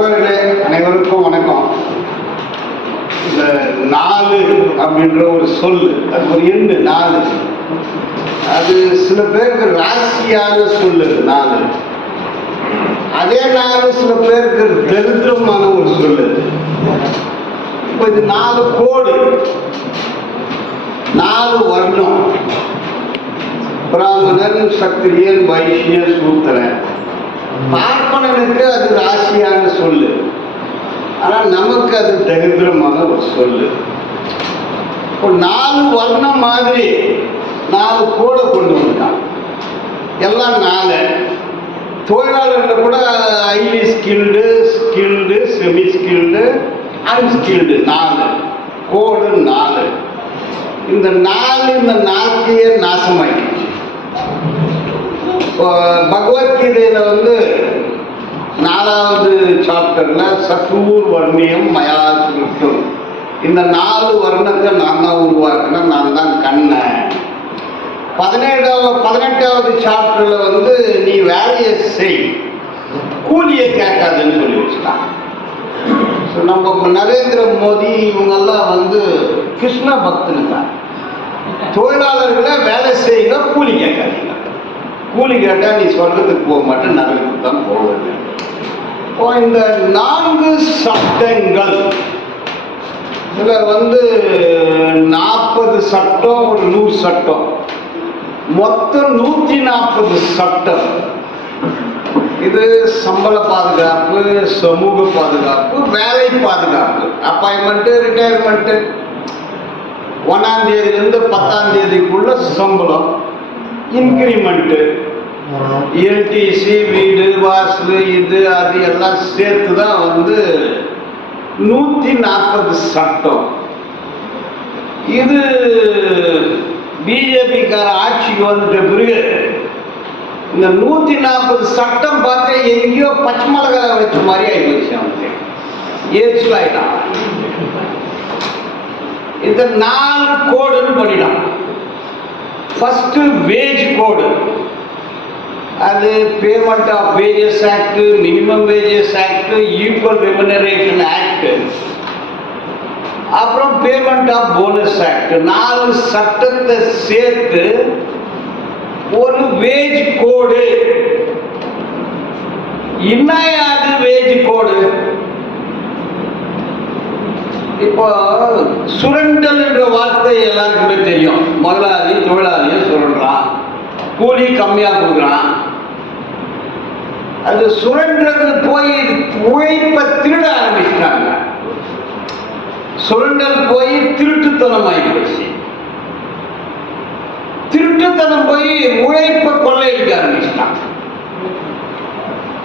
தோழர்களே அனைவருக்கும் வணக்கம். இந்த 4 அப்படின்ற ஒரு சொல், அது ஒரு எண்ணு 4. அது சில பேருக்கு ராசியான சொல்லு 4. அதே 4 சில பேருக்கு தரித்திரமான ஒரு சொல்லு. இப்போ இது 4 கோடு, 4 வர்ணம்: பிராமணன், சத்திரியன், வைஷ்யன், சூத்திரன். பார்ப்பனனுக்கு அது ராசியான சொல்லு, ஆனால் நமக்கு அது தரித்திரமான ஒரு சொல்லு. இப்போ 4 வர்ணம் மாதிரி 4 கோடை கொண்டு வந்துட்டான். எல்லாம் 4. தொழிலாளர்கள் கூட highly skilled, skilled, semi skilled, unskilled 4 கோடு 4. இந்த 4 இந்த நாட்டையே நாசமாயிடுச்சு. பகவத்கீதையில 4வது சாப்டர்ல சத்ரூர் வர்ணியம் மயா சுருட்டும், இந்த 4 வர்ணத்தை நான் தான் உருவாக்குனேன், நான் தான் கண்ணன். 18வது சாப்டர்ல நீ வேலையை செய், கூலியை கேட்காதுன்னு சொல்லி வச்சுட்டான். நம்ம நரேந்திர மோடி இவங்கெல்லாம் கிருஷ்ண பக்தனுங்க. தொழிலாளர்களை வேலை செய்யுங்க, கூலி கேட்காதீங்க. கூலி கேட்டால் நீ சொர்க்கத்துக்கு போக மாட்டேன், நரகத்துக்கு தான் போவது. இந்த 4 சட்டங்கள் இதில் 40 சட்டம், ஒரு 100 சட்டம், மொத்தம் 140 சட்டம். இது சம்பள பாதுகாப்பு, சமூக பாதுகாப்பு, வேலை பாதுகாப்பு, அப்பாயின்மெண்ட்டு, ரிட்டையர்மெண்ட்டு, 1ஆம் தேதியிலிருந்து 10ஆம் தேதிக்குள்ள சம்பளம், இன்க்ரிமெண்ட்டு, எல்டிசி, வீடு வாசல், இது அது எல்லாம் சேர்த்து தான் 140 சட்டம். இது பிஜேபிக்கார ஆட்சிக்கு வந்துட்ட பிறகு இந்த 140 சட்டம் பார்த்து எங்கேயோ பச்சை மிளகாய் வச்ச மாதிரி ஆகிப்போச்சு. அவனுக்கு ஏச்சுல ஆயிட்டான். இந்த 4 கோடுன்னு பண்ணிட்டான். ஃபர்ஸ்ட் வேஜ் கோடு, அது payment of wages act, minimum wages act, equal remuneration act, அப்புறம் பேமெண்ட் ஆஃப் போனஸ் ஆக்ட். 4 சட்டத்தை சேர்த்து ஒரு வேஜ் கோடு. என்னையாது வேஜ் கோடு? இப்போ சுரண்டல் என்ற வார்த்தை எல்லாருக்குமே தெரியும். முதலாளி தொழிலாளியை சுரண்டான், கூலி கம்மியா கொடுக்குறான். அது சுரண்டது போய் உழைப்பை திருட ஆரம்பிச்சிட்டாங்க. சுரண்டல் போய் திருட்டுத்தனம் ஆகிப்போச்சு. திருட்டுத்தனம் போய் உழைப்பை கொள்ளையடிக்க ஆரம்பிச்சிட்டாங்க.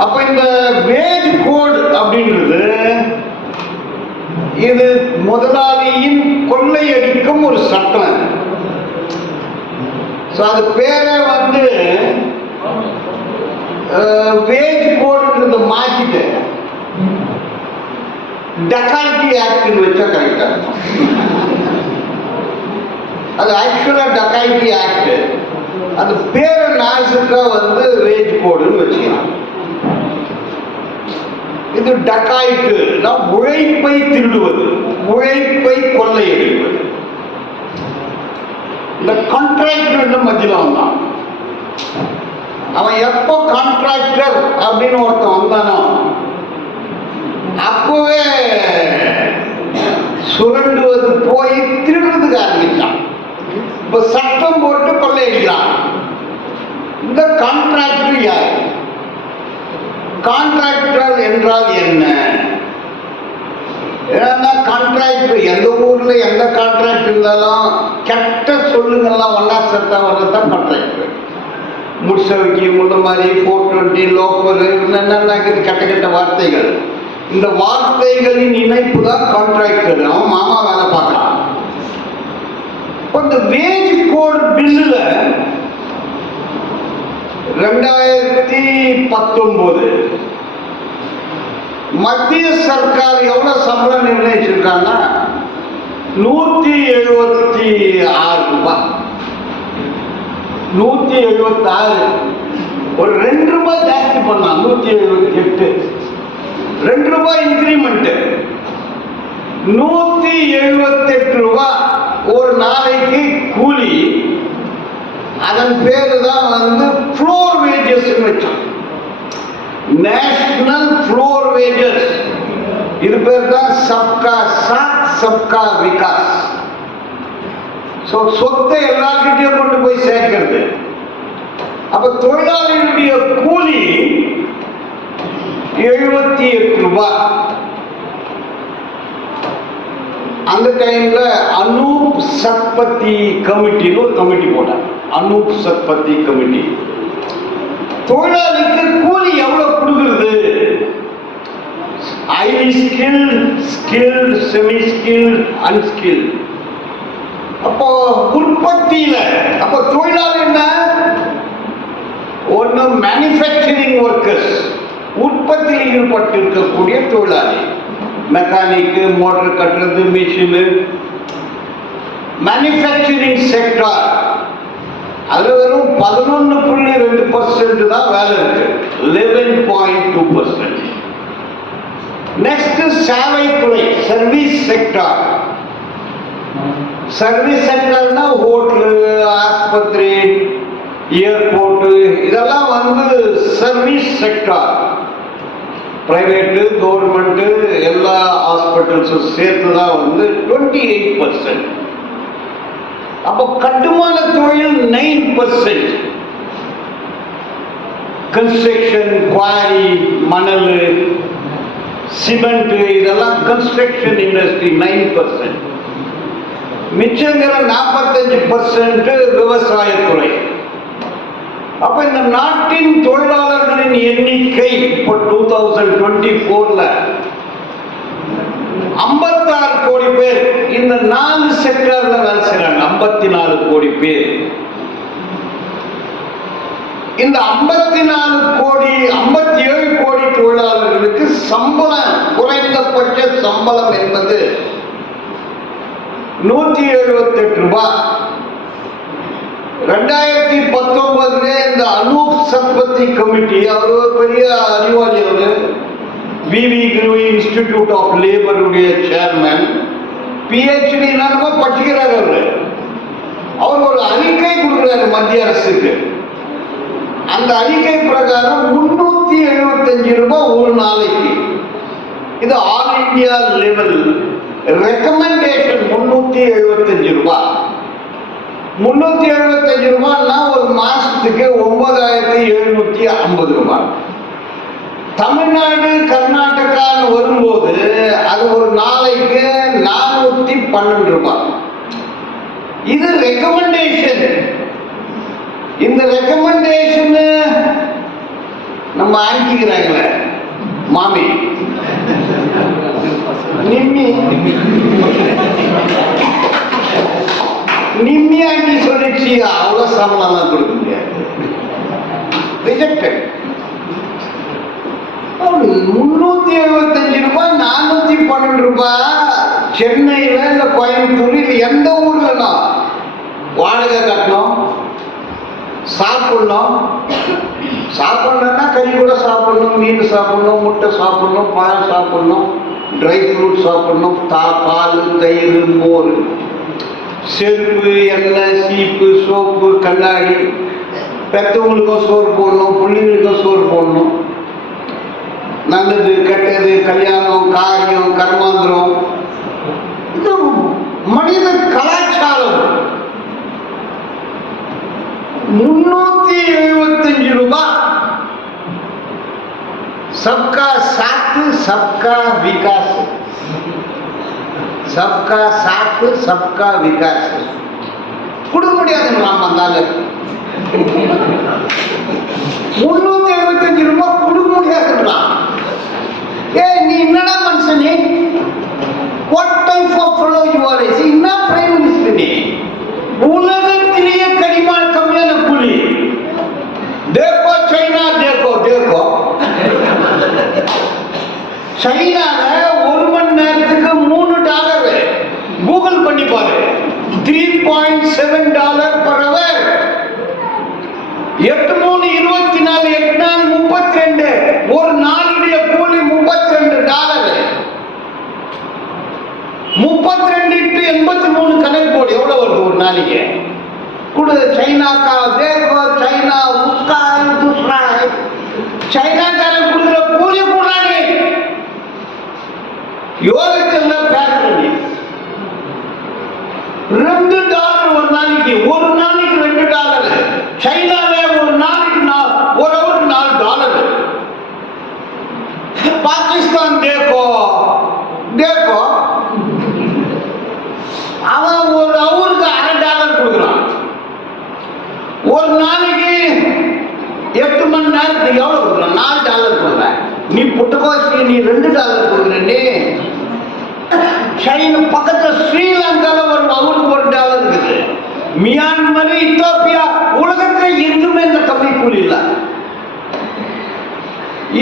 அப்ப இந்த வேஜ் கோடு அப்படின்றது இது முதலாளியின் கொள்ளையடிக்கும் ஒரு சட்டம். அது பேரை வேஜ் கோடுன்றது மாற்றிட்டு டக்காய்டி ஆக்ட்னு வச்சா கரெக்டா இருக்கும். அது ஆக்சுவலா டக்காய்டி ஆக்ட். அது பேரை நாசுக்கா வேஜ் கோடுன்னு வச்சுக்கலாம். இது டக்காய்ட்டு, உழைப்பை திருடுவது, உழைப்பை கொள்ளையடிப்பது. இந்த கான்ட்ராக்டர் மத்தியில் வந்தான். அவன் எப்போ கான்ட்ராக்டர் அப்படின்னு ஒருத்தன் வந்தானோ அப்பவே சுரண்டுவது போய் திருடுறதுக்கு ஆரம்பிச்சான். இப்ப சட்டம் போட்டு கொள்ளையடிக்கிறான். இந்த கான்ட்ராக்டர் யார்? கான்ட்ராக்டர் என்றால் என்ன? கான்ட்ராக்டர் எந்த ஊர்ல எந்த கான்ட்ராக்ட் இருந்தாலும் கெட்ட சொல்லுங்கள்லாம் ஒன்னா சேர்த்தா வர்றதுதான் கான்ட்ராக்டர். முடிசவைக்கு, முன்ன மாதிரி, 420, லோக்கல், என்னென்ன கெட்ட கெட்ட வார்த்தைகள். இந்த வார்த்தைகளின் இணைப்பு தான் கான்ட்ராக்டர். அவன் மாமா வேலை பார்க்கலாம். இந்த வேஜ் கோட் பில்லுல 2019 மத்திய சர்க்கார் எவ்வளவு சம்பளம் நிர்ணயிச்சிருக்காங்கன்னா 176 ரூபாய். 176, ஒரு 2 ரூபாய் ஜாஸ்தி பண்ணான். 178. ரூபாய் இன்கிரிமெண்ட், 178 ரூபாய் ஒரு நாளைக்கு கூலி. அதன் பேரு தான் ஃப்ளோர் வேஜஸ் வச்சோம், நேஷனல் ஃப்ளோர் வேஜஸ். இது பேர் தான் சப்கா சாத் சப்கா விகாஸ். சொத்தை எல்லார்கிட்டையும் கொண்டு போய் சேர்க்கிறது. அப்ப தொழிலாளிகளுடைய கூலி 78 ரூபாய். அந்த டைம்ல அனூப் சத்பதி கமிட்டின்னு ஒரு கமிட்டி போட்டாங்க. அனூப் சத்பதி கமிட்டி தொழிலாளிக்கு கூலி எவ்வளவு கொடுக்கிறது, highly skilled, skilled, semi skilled, unskilled. அப்போ உற்பத்தியில அப்போ தொழிலாளி என்ன, ஒன்று மேனுஃபேக்சரிங் ஒர்க்கர்ஸ், உற்பத்தியில் ஈடுபட்டு இருக்கக்கூடிய தொழிலாளி, மெக்கானிக்கு, மோட்டர் கட்டுறது, மிஷினு, மேனுஃபேக்சரிங் செக்டார். அதுல வெறும் 11.2% தான் வேலை இருக்கு, 11.2%. நெக்ஸ்ட் சேவைத்துறை, சர்வீஸ் செக்டார். சர்வீஸ் செக்டர்னா ஹோட்டலு, ஆஸ்பத்திரி, ஏர்போர்ட், இதெல்லாம் சர்வீஸ் செக்டார். பிரைவேட்டு, கவர்மெண்ட் எல்லா ஹாஸ்பிட்டல்ஸும் சேர்த்து தான் 28%. அப்போ கட்டுமான தொழில் 9%. கன்ஸ்ட்ரக்ஷன், குவாரி, மணல், சிமெண்ட், இதெல்லாம் கன்ஸ்ட்ரக்ஷன் இண்டஸ்ட்ரி 9%. மிச்சங்கிற 45% விவசாயத்துறை. அப்ப இந்த நாட்டின் தொழிலாளர்களின் எண்ணிக்கை இப்போ 2024ல 56 கோடி பேர் இந்த 4 செக்டர்ல வேலை செய்யறாங்க. 54 கோடி பேர். இந்த 57 கோடி தொழிலாளர்களுக்கு சம்பளம், குறைந்தபட்ச சம்பளம் என்பது 178 ரூபாய். 2019 இந்த அனூப் சத்பதி கமிட்டி, அவர் ஒரு பெரிய அறிவாளி, விவி கிருவி இன்ஸ்டிடியூட் ஆஃப் லேபர் உடைய சேர்மன், PhD படிக்கிறார். அவர் ஒரு அறிக்கை கொடுக்கிறார் மத்திய அரசுக்கு. அந்த அறிக்கை பிரகாரம் 375 ரூபாய் ஒரு நாளைக்கு. இது ஆல் இந்தியா லெவல் ரெக்கமெண்டேஷன் 375 ரூபாய். 375 ரூபாய்னா ஒரு மாசத்துக்கு 9750 ரூபாய். தமிழ்நாடு, கர்நாடகா வரும்போது அது ஒரு நாளைக்கு 412 ரூபாய். இது ரெக்கமெண்டேஷன். இந்த ரெக்கமெண்டேஷன் நம்ம ஆக்கிக்கிறாங்களே மாமி நிம்மி நிம்மியாக்கி சொல்லிச்சு, அவ்வளவு சம்பளம் கொடுக்க முடியாது, ரிஜெக்டட். 375 ரூபாய், 412 ரூபாய். சென்னையில, இந்த கோயம்புத்தூர், எந்த ஊர்ல வாடகை கட்டணும், சாப்பிடணும். சாப்பிடணும்னா கறி கூட சாப்பிடணும், மீன் சாப்பிடணும், முட்டை சாப்பிடணும், பழம் சாப்பிடணும், ட்ரை ஃப்ரூட் சாப்பிடணும், பால், தயிர், மோர், செருப்பு, எண்ணெய், சீப்பு, சோப்பு, கண்ணாடி. பெற்றவங்களுக்கும் சோறு போடணும், பிள்ளைங்களுக்கும் சோறு போடணும். நல்லது கெட்டது, கல்யாணம், காரியம், கர்மாந்திரம், இது மனித கலாச்சாரம். 375 ரூபாய். சப்கா சாத் சப்கா விகாஸ், சப்கா சாத் சப்கா விகாஸ். கொடுக்க முடியாது நாம வந்தாங்க. 375 ரூபாய் கொடுக்க முடியாதுங்களா? நீ என்னடா மனுஷனே, what type of fellow you are? என்ன பிரைம் மினிஸ்டர் நீ? உலகத்திலேயே கம்மியான கூலி. தேக்கோ சைனா, தேக்கோ தேக்கோ சைனால ஒரு மணி நேரத்துக்கு $3. கூகுள் பண்ணி பாரு, $3.7 per hour. 8 3 24, 8 4 32. ஒரு நாளுடைய கூலி 32. $2 32 × 83 கணக்கு போடு, எவ்வளவு வருது ஒரு நாளைக்கு? கூட சைனாக்கா தேக்கோ, சைனா உஸ்கா துஸ்ரா, சைனாக்காரன் கொடுக்குற கூலி கூடாது. யோகத்தில் பேசுறது $2 ஒரு நாளைக்கு. ஒரு நாளைக்கு $2. சைனாவே ஒரு நாளைக்கு ஒரு ஹவர் $4. பாகிஸ்தான் தேக்கோ தேக்கோ, அவன் ஒரு ஹவருக்கு $1.5 கொடுக்குறான். ஒரு நாளைக்கு 8 மணி நேரத்துக்கு எவ்வளவு கொடுக்குறான்? $4 கொடுக்குறேன். நீ புட்டுக்கோசி நீ $2 கொடுக்குறே. சைனா பக்கத்துல ஸ்ரீலங்கால ஒரு ஹவருக்கு $1 இருக்குது. மியான்மர், இத்தோப்பியா, உலகத்துல எங்குமே இந்த கம்மி கூலி இல்லை.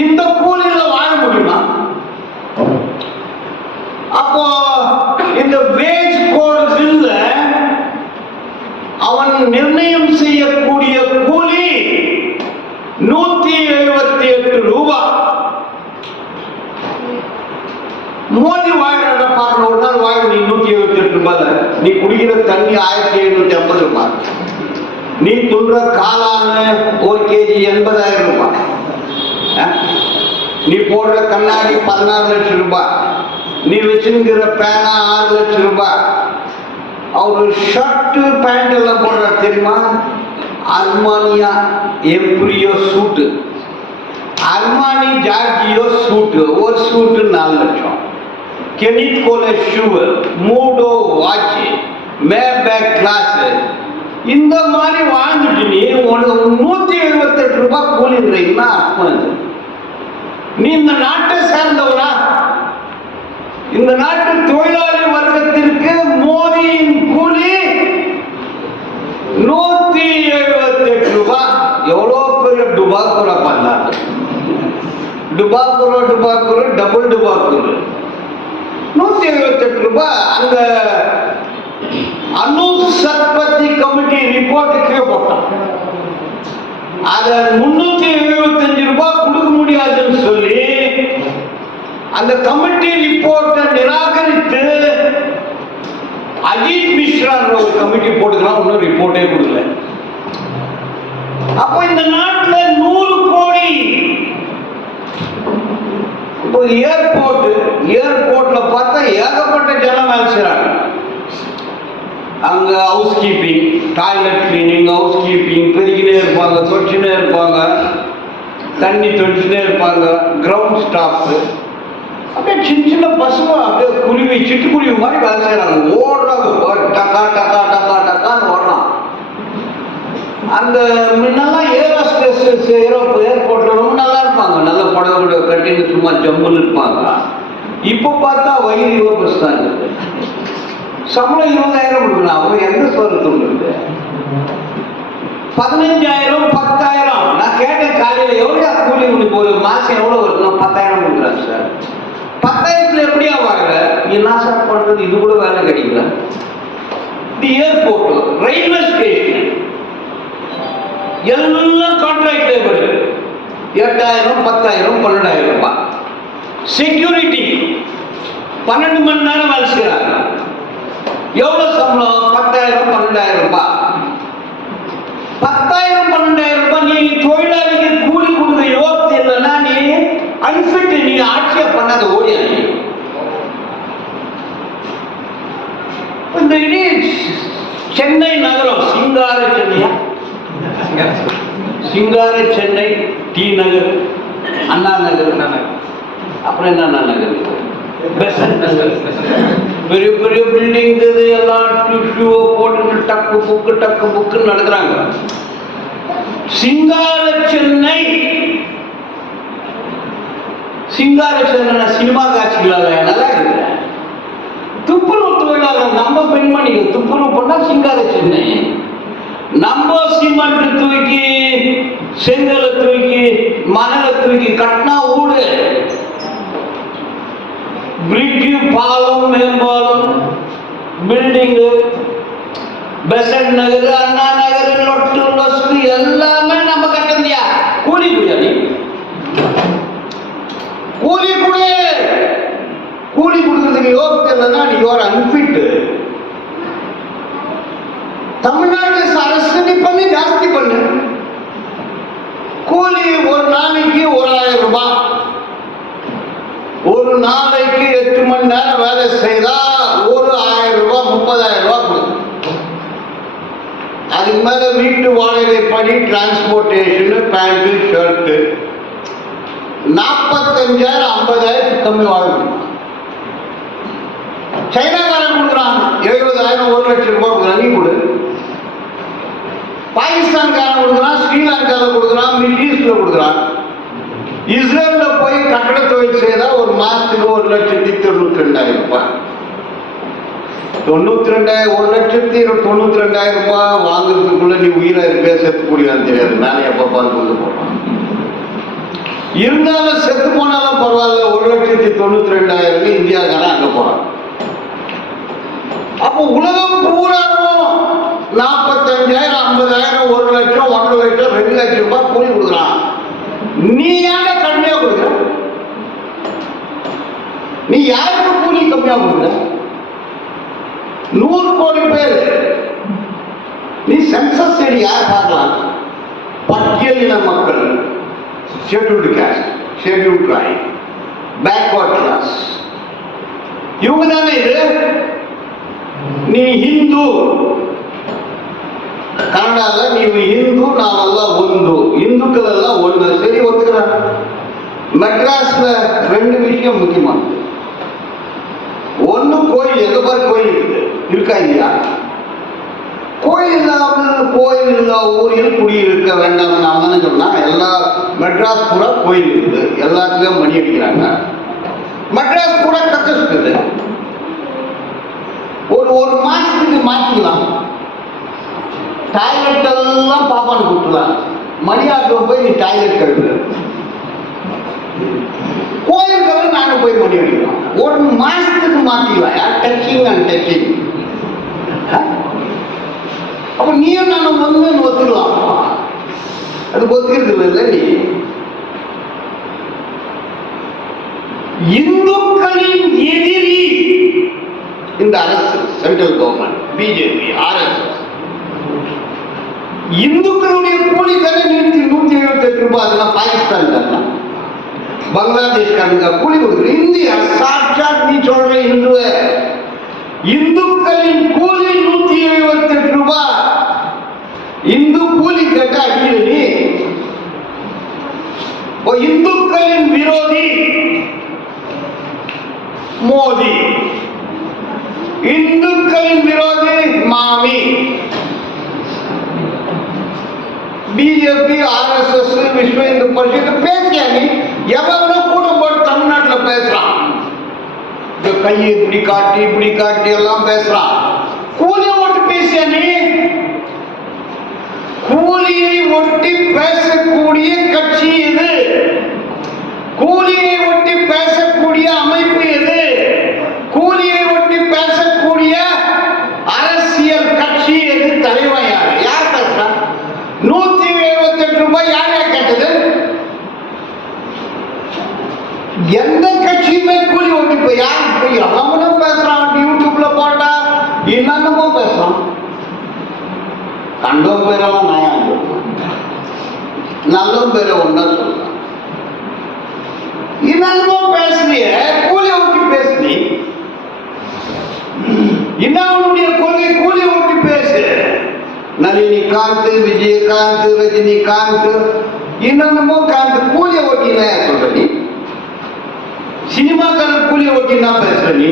இந்த கூலியில வாழ முடியுமா? அப்போ இந்த வேஜ் கோடுல அவன் நிர்ணயம் செய்யக்கூடிய கூலி $178. மோடி வாழ பார்க்கணும். ஒரு நாள் வாழ நீ $178. நீ குடிக்கிற தண்ணி $1750. நீ துன்ற காளான 1 kg $80,000. நீ போடுற கண்ணாடி $16 லட்சம். நீ வச்சுங்கிற பேனா $6 லட்சம். அவரு ஷர்ட் பேண்ட் எல்லாம் போடுற தெரியுமா? அர்மானியா எம்பிரியோ சூட்டு, அர்மானி ஜார்ஜியோ சூட்டு, ஒரு சூட்டு $4 லட்சம். கெனித் கோலே ஷூ, மூடோ வாட்ச், மேபேக் கிளாஸ், இந்த மாதிரி வாழ்ந்துட்டு நீ $178 கூலிங்கிறீங்கன்னா அர்த்தம். நீ இந்த நாட்டை சேர்ந்தவனா? இந்த நாட்டு தொழிலாளி வர்க்கத்திற்கு மோடியின் கூலி $178. எவ்வளோ பெரிய டுபாக்குரா பண்ணாங்க. டுபாக்குரோ டபுள் டுபாக்குரு $178. அந்த அனூப் சத்பதி கமிட்டி ரிப்போர்ட்டுக்கே போட்டான். அதை $375 கொடுக்க முடியாதுன்னு சொல்லி அந்த கமிட்டி ரிப்போர்ட்டை நிராகரித்து அஜித் மிஸ்ரா ஒரு கமிட்டி போட்டுக்கலாம். இன்னும் ரிப்போர்ட்டே கொடுக்கல. அப்போ இந்த நாட்டில் 100 கோடி. இப்போ ஏர்போர்ட்ல பார்த்தா ஏகப்பட்ட ஜனம் வேலை செய்றாங்க. அங்க housekeeping, toilet cleaning, housekeeping, பெருக்கினே இருப்பாங்க, தொடிச்சுனே இருப்பாங்க, தண்ணி தொடிச்சுனே இருப்பாங்க, கிரவுண்ட் ஸ்டாஃப். அப்படியே சின்ன பசங்க அப்படியே குருவி, சிட்டுக்குருவி மாதிரி வேலை செய்யறாங்க. ஓடுறாங்க, டக்கா டக்கா டக்கா டக்கான்னு ஓடுறான். அந்த முன்னெல்லாம் ஏர்போர்ட்ல ரொம்ப நல்லா இருப்பாங்க. நல்ல புடவை கட்டின்னு சும்மா ஜம்முன்னு இருப்பாங்க. இப்போ பார்த்தா வயிறு பஸ் தான் இருக்கு. சம்பளம் 20,000 கொடுக்கணும். அவங்க எந்த சொல்றது உங்களுக்கு? 15,000 10,000. நான் கேட்டேன் காலையில், எவ்வளோ கூலி உனக்கு ஒரு மாசம் எவ்வளோ இருக்கணும்? 10,000 கொடுக்குறாங்க சார். 10,000 எப்படியா வாங்குற? என்ன சார் பண்றது? இது கூட வேலை கிடைக்கல. இந்த ஏர்போர்ட், ரயில்வே ஸ்டேஷன் எல்லாம் கான்ட்ராக்ட் லேபர் 8,000 10,000 12,000. செக்யூரிட்டி 12 மணி நேரம் வேலை செய்யறாங்க. எவ்வளவு சம்பளம்? 10,000 12,000. 10,000 12,000 நீ தொழிலாளிக்கு கூலி கொடுக்குற யோகத்தை இல்லைன்னா நீ அன்பிட்டு, நீ ஆட்சியை பண்ணாத ஓடியா. இந்த சென்னை நகரம் சிங்கார சென்னையா? சிங்கார சென்னை, டி நகர், அண்ணா நகர், அப்புறம் என்ன நகர், பெரிய பெரிய பில்டிங் எல்லாம் போட்டு டக்கு புக்கு நடக்கிறாங்க. சிங்கார சென்னை சினிமா காட்சிகளால நல்லா இருக்கு. துப்புரவு தொழிலாளர் நம்ம பெண்மணிகள் துப்புரவு பண்ணா சிங்கார சென்னை. நம்ம சிமெண்ட் தூக்கி, செங்கலை தூக்கி, மணலை தூக்கி கட்டினா ஊடு. பிரிட்ஜு, பாலம், மேம்பாலம், பில்டிங்கு, பெசன்ட் நகர், அண்ணா நகர், லொட்டு லொஸ்து எல்லாமே நம்ம கட்டியா. கூலி குடியா? நீ கூலி குடி. கூலி கொடுக்கறதுக்கு யோகத்தை இல்லைன்னா நீ யோர் அன்பிட். தமிழ்நாடு அரசு நீ பண்ணி ஜாஸ்தி பண்ணு. கூலி ஒரு நாளைக்கு 1000 ரூபாய், ஒரு நாளைக்கு 8 மணி நேரம் வேலை செய்தா 1000 ரூபாய் 30,000 ரூபாய் கொடு. அதுக்கு மேல வீட்டு வாடகை படி, டிரான்ஸ்போர்டேஷன், பேண்ட், ஷர்ட்டு 45,000 50,000 கம்மி வாழணும். சைனாக்காரன் கொடுக்குறான் 70,000 1 லட்சம் ரூபாய் கொடுக்குறான், நீ கொடு. பாகிஸ்தான்காரன் கொடுக்குறான், ஸ்ரீலங்காவில் கொடுக்குறான், மிடில் ஈஸ்ட்ல கொடுக்குறான். இஸ்ரேல்ல போய் கட்டட தொழில் செய்தா ஒரு மாசத்துக்கு 1,92,000 ரூபாய். 1,92,000 ரூபாய் வாங்குறதுக்குள்ள நீ உயிரை இருக்க செத்து போடுவான்னு தெரியாது. நானே எப்ப கொண்டு போறான். இருந்தாலும் செத்து போனாலும் பரவாயில்ல, 1,92,000 இந்தியாக்காரன் அங்க போறான். அப்போ உலகம் பூராவும் 45,000 50,000 1 லட்சம் 1.5 லட்சம் 2 லட்சம் ரூபாய் கூலி கொடுக்குறான். நீ யார கம்மியா கொடுக்குற? நீ யாருக்கு கூலி கம்மியா கொடுக்குற? 100 கோடி பேர். நீ சென்சஸ் சரி யார் பார்க்கலாம்? பட்டியலின மக்கள், scheduled caste, scheduled tribe, backward class, இவங்க தானே இது. நீ ஹிந்து, கனடால நீ ஹிந்து, நாமெல்லாம் ஒன்று, இந்துக்கள் எல்லாம் ஒன்று, சரி ஒத்துக்கிறாங்க. மெட்ராஸ்ல 2 விஷயம் முக்கியமானது. ஒண்ணு கோயில், எங்க பாரு கோயில் இருக்குது, இருக்கா இல்லையா? கோயில் இல்லா ஊரில் குடியிருக்க வேண்டாம் நான் தானே சொன்னா. எல்லா மெட்ராஸ் பூரா கோயில் இருக்குது, எல்லாத்துலயும் மணி அடிக்கிறாங்க. மெட்ராஸ் பூரா கத்துக்குது. ஒரு மாசத்துக்கு மாற்றிக்கலாம். டாய்லெட் எல்லாம் பாப்பான்னு கூப்பிடலாம். மணியாட்டம் போய் நீ டாய்லெட் கழுவு. கோயில்களை நாங்க போய் மணி அடிக்கலாம். 1 மாசத்துக்கு மாற்றிக்கலாம். Touching and touching. அப்ப நீயும் நானும் வந்து ஒத்துக்கலாம். அது ஒத்துக்கிறது இல்லை. நீ இந்துக்களின் எதிரி இந்த அரசு, சென்ட்ரல் கவர்மெண்ட், பிஜேபி, RSS. இந்துக்களுடைய கூலி தானே 178 ரூபாய். அதெல்லாம் பாகிஸ்தான் தானே, பங்களாதேஷ்காரங்க கூலி கொடுக்குற. இந்தியா சாட்சாத் நீ சொல்ற இந்துவ. இந்துக்களின் கூலி 178 ரூபாய். இந்து கூலி கேட்டா அடிக்கடி இந்துக்களின் விரோதி மோடி, இந்துக்களின் விரோதி மாமி. BJP, RSS, Vishwa Hindu பரிஷத்து பேசியா? நீ எவனோ கூட்டம் போட்டு தமிழ்நாட்டில் பேசுறான். கையை இப்படி காட்டி எல்லாம் பேசுறான். கூலியை ஒட்டி பேசியா? நீ கூலியை ஒட்டி பேசக்கூடிய கட்சி எது? கூலியை ஒட்டி பேசக்கூடிய அமைப்பு எது? கூலியை ஒட்டி பேசக்கூடிய அரசியல் கட்சி எது? தலைவன் யார்? யார் பேசுறான்? 178 ரூபாய் யார் கேட்டது? எந்த கட்சியுமே கூலி ஒட்டி போய் யாருக்கு போய் அவனும் பேசுறான். யூடியூப்ல போட்டா என்னென்னமோ பேசுறான். கண்டோ பேரெல்லாம் நான் நல்ல பேரை ஒன்னா சொல்றான். என்னென்னமோ பேசுனிய, கூலி ஒட்டி பேசுனி. இன்னுடைய கொள்கை கூலி ஒட்டி பேசு. நளினிகாந்த், விஜயகாந்த், ரஜினிகாந்த், என்னென்னமோ காந்த் கூலியை ஒட்டின சொல்ற நீ. சினிமாக்காரன் கூலியை ஒட்டினா பேசுற நீ.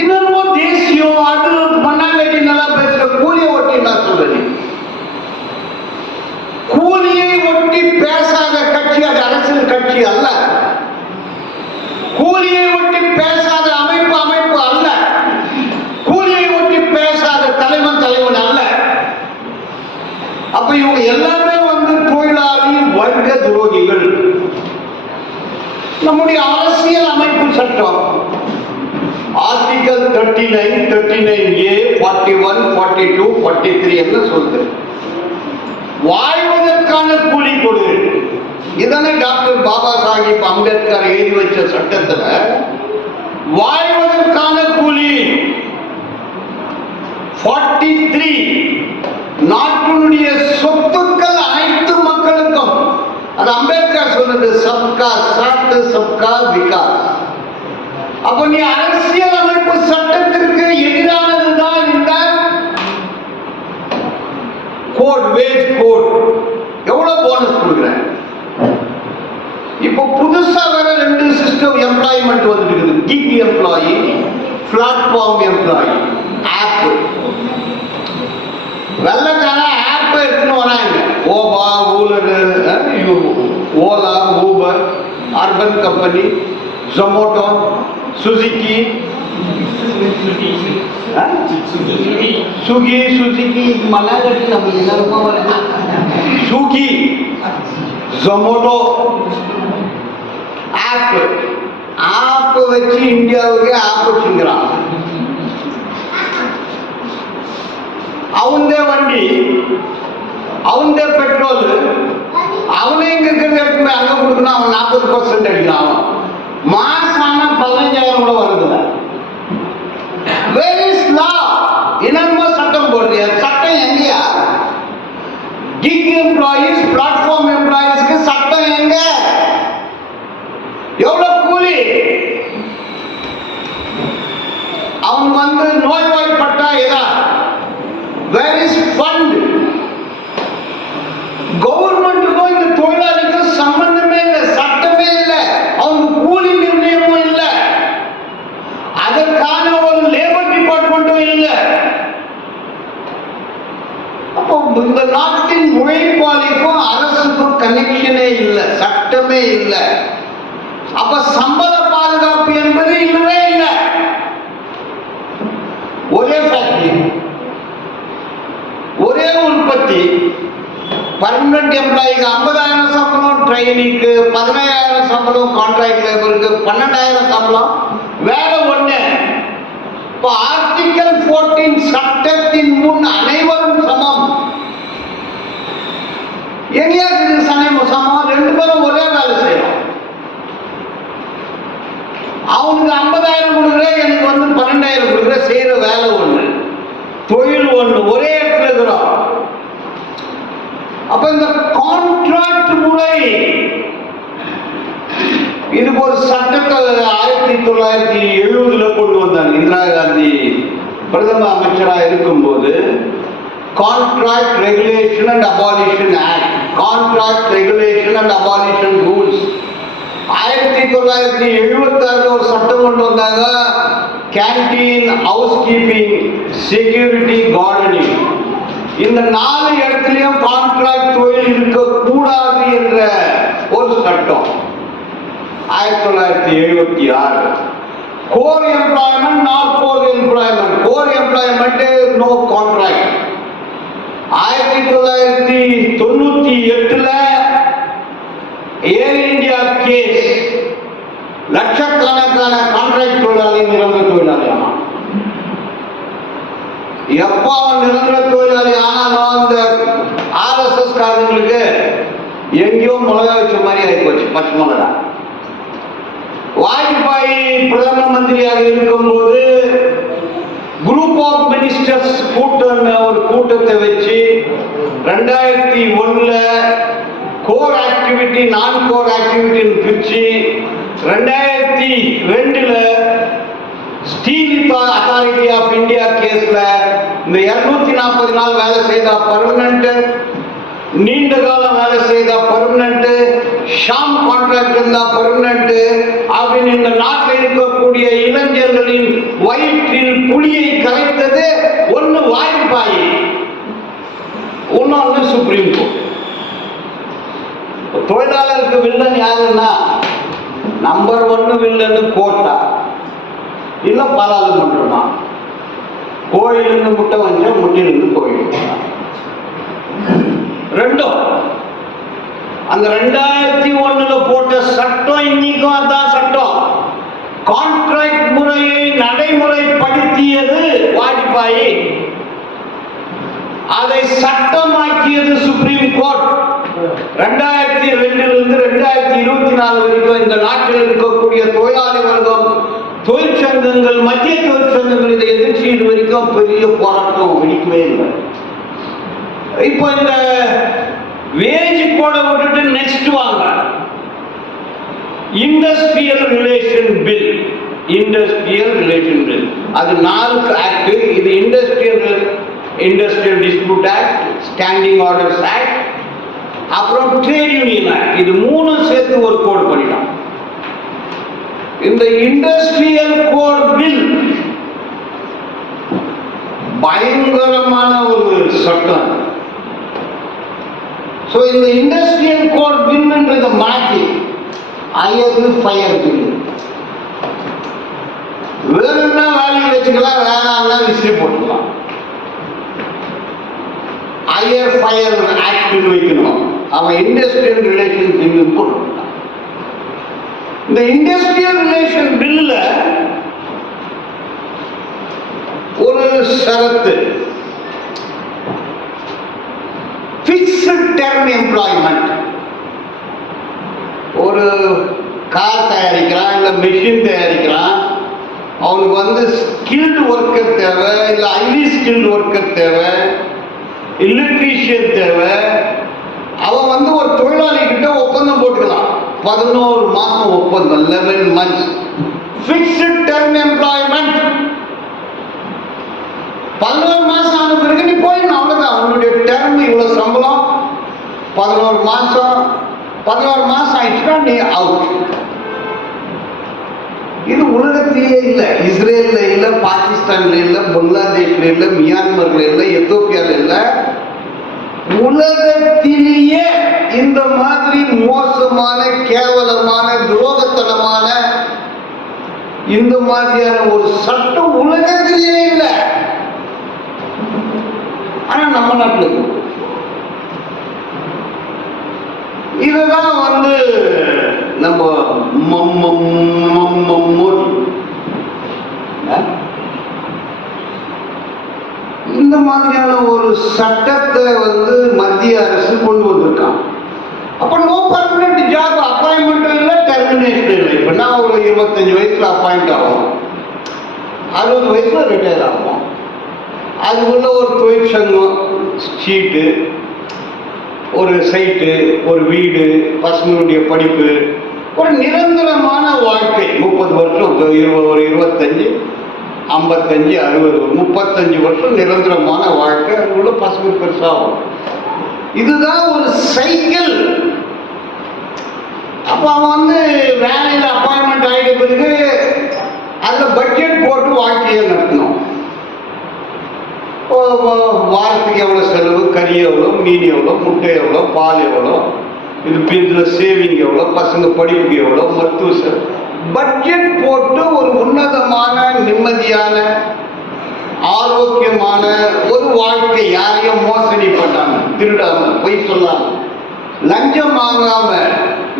இன்னொரு தேசியம் அது மண்ணாங்கட்டி நல்லா பேசுற கூலியை ஒட்டினா சொல்ற நீ. கூலியை ஒட்டி பேசாத கட்சி அது அரசியல் கட்சி அல்ல. கூலியை ஒட்டி பேசாத அமைப்பு அல்ல. கூலியை ஒட்டி பேசாத தலைவன் அல்ல. அப்ப இவங்க எல்லாமே தொழிலாளி வர்க்க துரோகிகள். நம்முடைய அரசியல் அமைப்பு சட்டம் ஆர்டிகல் 39, 39A, 41, 42, 43 என்ன சொல்றது? வாழ்வதற்கான கூலி கொடு. இதானே டாக்டர் பாபா சாஹிப் அம்பேத்கர் எழுதி வச்ச சட்டத்துல வாழ்வதற்கான கூலி 43 நாட்டினுடைய சொத்துக்கள் அனைத்து மக்களுக்கும். அது அம்பேத்கர் சொன்னது, சப்கா சாத் சப்கா விகாஸ். அப்ப நீ அரசியல் அமைப்பு சட்டத்திற்கு எதிரானதுதான் இந்த கோட், வேஜ் கோட். எவ்வளவு போனஸ் கொடுக்குறேன். இப்போ புதுசா வேற 2 சிஸ்டம் எம்ப்ளாய்மெண்ட் வந்துட்டு, gig employee, platform employee. App வெள்ளக்கான ஆப் எடுத்துன்னு வராங்க. ஓபா, Ola, Uber, Urban Company, Zomato, Suzuki, Suzuki மலாகட்டி நம்மளுக்கு எல்லாருக்கும் வருது. சுகி, ஜொமோட்டோ ஆப் வச்சு இந்தியாவுக்கு ஆப் வச்சுக்கிறான். அவந்தே வண்டி, அவந்தே பெட்ரோல், அவனே இங்க இருக்கிறது அங்க கொடுக்கணும். அவன் 40% அடிக்கிறான். மாசான 15,000 கூட வருது. Where is law? என்னமோ சட்டம் போடுது. சட்டம் எங்கயா? கிக் எம்ப்ளாயிஸ், பிளாட்ஃபார்ம் எம்ப்ளாயிஸ்க்கு சட்டம் எங்க? எவ்வளவு கூலி? அவன் வந்து நோய்வாய்ப்பட்டா ஏதா? Where is fund? கவர்மெண்ட்டுக்கும் இந்த தொழிலாளிக்கும் சம்பந்தமே இல்லை, சட்டமே இல்லை, அவங்க கூலி நிர்ணயமும் இல்லை, அதற்கான ஒரு லேபர் டிபார்ட்மெண்ட்டும் இல்லை. அப்போ இந்த நாட்டின் உழைப்பாளிக்கும் அரசுக்கும் கனெக்ஷனே இல்லை, சட்டமே இல்லை. அப்ப சம்பள பாதுகாப்பு என்பது இல்லவே இல்லை. ஒரே ஃபேக்டரி, ஒரே உற்பத்தி, பர்மனன்ட் எம்ப்ளாய்க்கு 50,000 சம்பளம், ட்ரைனிங்க்கு 15,000 சம்பளம், கான்ட்ராக்ட் லேபருக்கு 12,000 சம்பளம், வேலை ஒண்ணு. இப்போ ஆர்டிகல் 14 சட்டத்தின் முன் அனைவரும் சமம். எங்கேயா சமம்? 2 பேரும் ஒரே வேலை செய்யலாம். அவனுக்கு 50,000 கொடுக்குற, எனக்கு வந்து 12,000 கொடுக்குற, செய்யற வேலை ஒண்ணு, தொழில் ஒண்ணு, ஒரே இடத்துல இருக்கிறோம். அப்ப இந்த கான்ட்ராக்ட் முறை, இது ஒரு சட்டத்தை 1970 கொண்டு வந்தாங்க. இந்திரா காந்தி பிரதம அமைச்சராக இருக்கும்போது contract regulation and abolition act, contract regulation and abolition rules. 1976 ஒரு சட்டம் கொண்டு வந்தாங்க. Canteen, house keeping, security, gardening, இந்த 4 இடத்துலயும் கான்ட்ராக்ட் தொழில் இருக்கக்கூடாது என்ற ஒரு சட்டம் 1976. Core employment, not core employment. Core employment no contract. 1998 Air India case, லட்சக்கணக்கான கான்ட்ராக்ட் தொழிலாளி நிரந்தர தொழிலாளி ஆனா. எப்ப அவன் நிரந்தர தொழிலாளி ஆனாலும் அந்த RSS காரங்களுக்கு எங்கேயோ மிளகா வச்ச மாதிரி ஆயிப்போச்சு, பச்சை மிளகா. வாஜ்பாய் பிரதம மந்திரியாக இருக்கும்போது குரூப் ஆஃப் மினிஸ்டர்ஸ் கூட்டம், ஒரு கூட்டத்தை வச்சு 2001 கோர் ஆக்டிவிட்டி, நான் கோர் ஆக்டிவிட்டின்னு பிரிச்சு 2002 ஸ்டீல் அத்தாரிட்டி ஆஃப் இந்தியா கேஸ்ல இந்த 240 நாள் வேலை செய்தா பர்மனன்ட், நீண்ட காலம் வேலை செய்தா பர்மனன்ட், ஷாம் கான்ட்ராக்ட் இருந்தா பர்மனன்ட் அப்படின்னு இந்த நாட்டில் இருக்கக்கூடிய இளைஞர்களின் வயிற்றில் புலியை கரைத்தது ஒன்னு வாஜ்பாய், இன்னொன்னு சுப்ரீம் கோர்ட். தொழிலாளருக்கு வில்லன் யாருன்னா நம்பர் 1 வில்லன்னு கோட்டா இல்ல பாராளுமன்றமா? கோயிலிருந்து முட்டை வந்தா முட்டையிலிருந்து கோயில். ரெண்டும் அந்த 2001 போட்ட சட்டம் இன்னைக்கும் அதான் சட்டம். கான்ட்ராக்ட் முறையை நடைமுறைப்படுத்தியது வாஜ்பாய், அதை சட்டமாக்கியது சுப்ரீம் கோர்ட். 2002 2024 வரைக்கும் இந்த நாட்டில் இருக்கக்கூடிய தொழிலாளி வர்க்கம், தொழிற்சங்கங்கள், மத்திய தொழிற்சங்கங்கள் இதை எதிர்த்து இது வரைக்கும் பெரிய போராட்டம் வெடிக்கவே இல்லை. இப்போ இந்த வேஜ் கோடை விட்டுட்டு நெக்ஸ்ட் வாங்க, industrial relation bill. Industrial relation bill அது 4 ஆக்ட். இது industrial dispute act, standing orders act, அப்புறம் ட்ரேட் யூனியன் ஆக்ட். இது 3 சேர்த்து ஒரு கோடு பண்ணிட்டான். இந்த இண்டஸ்ட்ரியல் கோட் பில் பயங்கரமான ஒரு சட்டம். சோ இந்த இண்டஸ்ட்ரியல் கோட் பில்ன்றத மாற்றி அயர்ந்து ஃபயர் பில், வேணும்னா வேலையை வச்சுக்கலாம், வேணாம்னா விசிறி போட்டுக்கலாம். அயர் ஃபயர் ஆக்ட் வைக்கணும். அவன் இண்டஸ்ட்ரியல் ரிலேஷன் பில் போட்டுட்டான். இந்த இண்டஸ்ட்ரியல் ரிலேஷன் பில்ல ஒரு ஷரத்து, ஃபிக்ஸ்ட் டெர்ம் எம்ப்ளாய்மெண்ட். ஒரு கார் தயாரிக்கிறான், இல்லை மெஷின் தயாரிக்கிறான், அவனுக்கு ஸ்கில்டு ஒர்க்கர் தேவை, இல்லை ஹைலி ஸ்கில்டு ஒர்க்கர் தேவை, எலக்ட்ரீஷியன் தேவை. அவன் ஒரு தொழிலாளி கிட்ட ஒப்பந்தம் போட்டுக்கலாம். 11 மாசம் ஒப்பந்தம், 11 months ஃபிக்ஸ்ட் டெர்ம் எம்ப்ளாய்மெண்ட். 11 மாசம் ஆன பிறகு நீ போயிடணும், அவ்வளவுதான். அவனுடைய டெர்ம் இவ்வளவு சம்பளம், 11 மாசம் ஆயிடுச்சுன்னா நீ அவுட். இது உலகத்திலேயே இல்லை. இஸ்ரேல்ல இல்லை, பாகிஸ்தான்ல இல்லை, பங்களாதேஷ்ல இல்லை, மியான்மர்ல இல்லை, எத்தோப்பியால இல்லை. உலகத்திலேயே இந்த மாதிரி மோசமான, கேவலமான, துரோகத்தனமான இந்த மாதிரியான ஒரு சட்டம் உலகத்திலேயே இல்லை. ஆனா நம்ம நாட்டில் இருக்கு. இதுதான் நம்ம மோடி இந்த மாதிரியான ஒரு சட்டத்தை மத்திய அரசு கொண்டு வந்திருக்கான். அப்ப நோ பர்மனன்ட் ஜாப், அப்பாயின்மெண்ட் இல்லை, டெர்மினேஷன் இல்லை. இப்ப நான் ஒரு 25 வயசுல அப்பாயிண்ட் ஆகும், 60 வயசுல ரிட்டையர் ஆகும். அதுக்குள்ள ஒரு தொழிற்சங்கம், சீட்டு, ஒரு சைட்டு, ஒரு வீடு, பசங்களுடைய படிப்பு, ஒரு நிரந்தரமான வாழ்க்கை. 30 வருஷம், ஒரு 25, 55, 60, 35 வருஷம் நிரந்தரமான வாழ்க்கை. அதுக்குள்ள பசங்க பெருசாகும். இதுதான் ஒரு சைக்கிள். அப்ப அவன் வேலையில அப்பாயின்மெண்ட் ஆகிட்ட பிறகு அதுல பட்ஜெட் போட்டு வாழ்க்கையை நடத்தணும். வாரத்துக்கு எவ்வளோ செலவு, கறி எவ்வளோ, மீன் எவ்வளோ, முட்டை எவ்வளோ, பால் எவ்வளோ, இதில் சேவிங் எவ்வளோ, பசங்க படிப்புக்கு எவ்வளோ, மருத்துவ செலவு, பட்ஜெட் போட்டு ஒரு உன்னதமான, நிம்மதியான, ஆரோக்கியமான ஒரு வாழ்க்கை. யாரையும் மோசடி பண்ணாம, திருடாம, பொய் சொல்லாம, லஞ்சம் வாங்காம,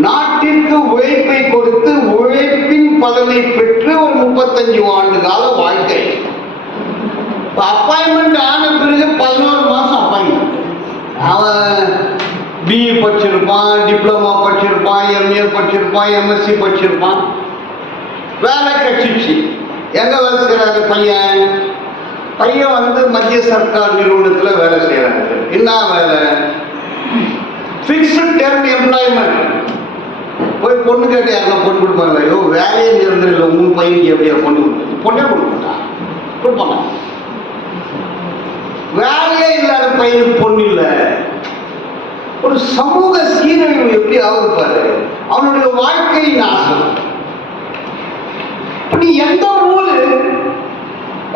நாட்டிற்கு உழைப்பை கொடுத்து உழைப்பின் பலனை பெற்று ஒரு 35 ஆண்டு கால வாழ்க்கை. அப்பாயின்மெண்ட் ஆன பிறகு 11 மாசம் அப்பாயின்மெண்ட். அவன் பிஇ படிச்சிருப்பான், டிப்ளமா படிச்சிருப்பான், எம்ஏ படிச்சிருப்பான், எம்எஸ்சி படிச்சிருப்பான். வேலை கட்சிச்சு. எங்க வேலை செய்யறாரு பையன்? மத்திய சர்க்கார் நிறுவனத்தில் வேலை செய்யறாங்க. என்ன வேலை? Fixed term employment. போய் பொண்ணு கேட்டு யாருன்னா பொண்ணு கொடுப்பாங்க. ஐயோ வேலையே நிரந்தரம் இல்லை, உன் பையனுக்கு எப்படியா பொண்ணு கொடுத்து? பொண்ணே கொடுப்பாங்க. வேலையே இல்லாத பையனுக்கு பொண்ணு இல்லை. ஒரு சமூக சீரழிவு எப்படி ஆகுது பாரு. அவனுடைய வாழ்க்கை நாசம். நீ எந்த ஊரு?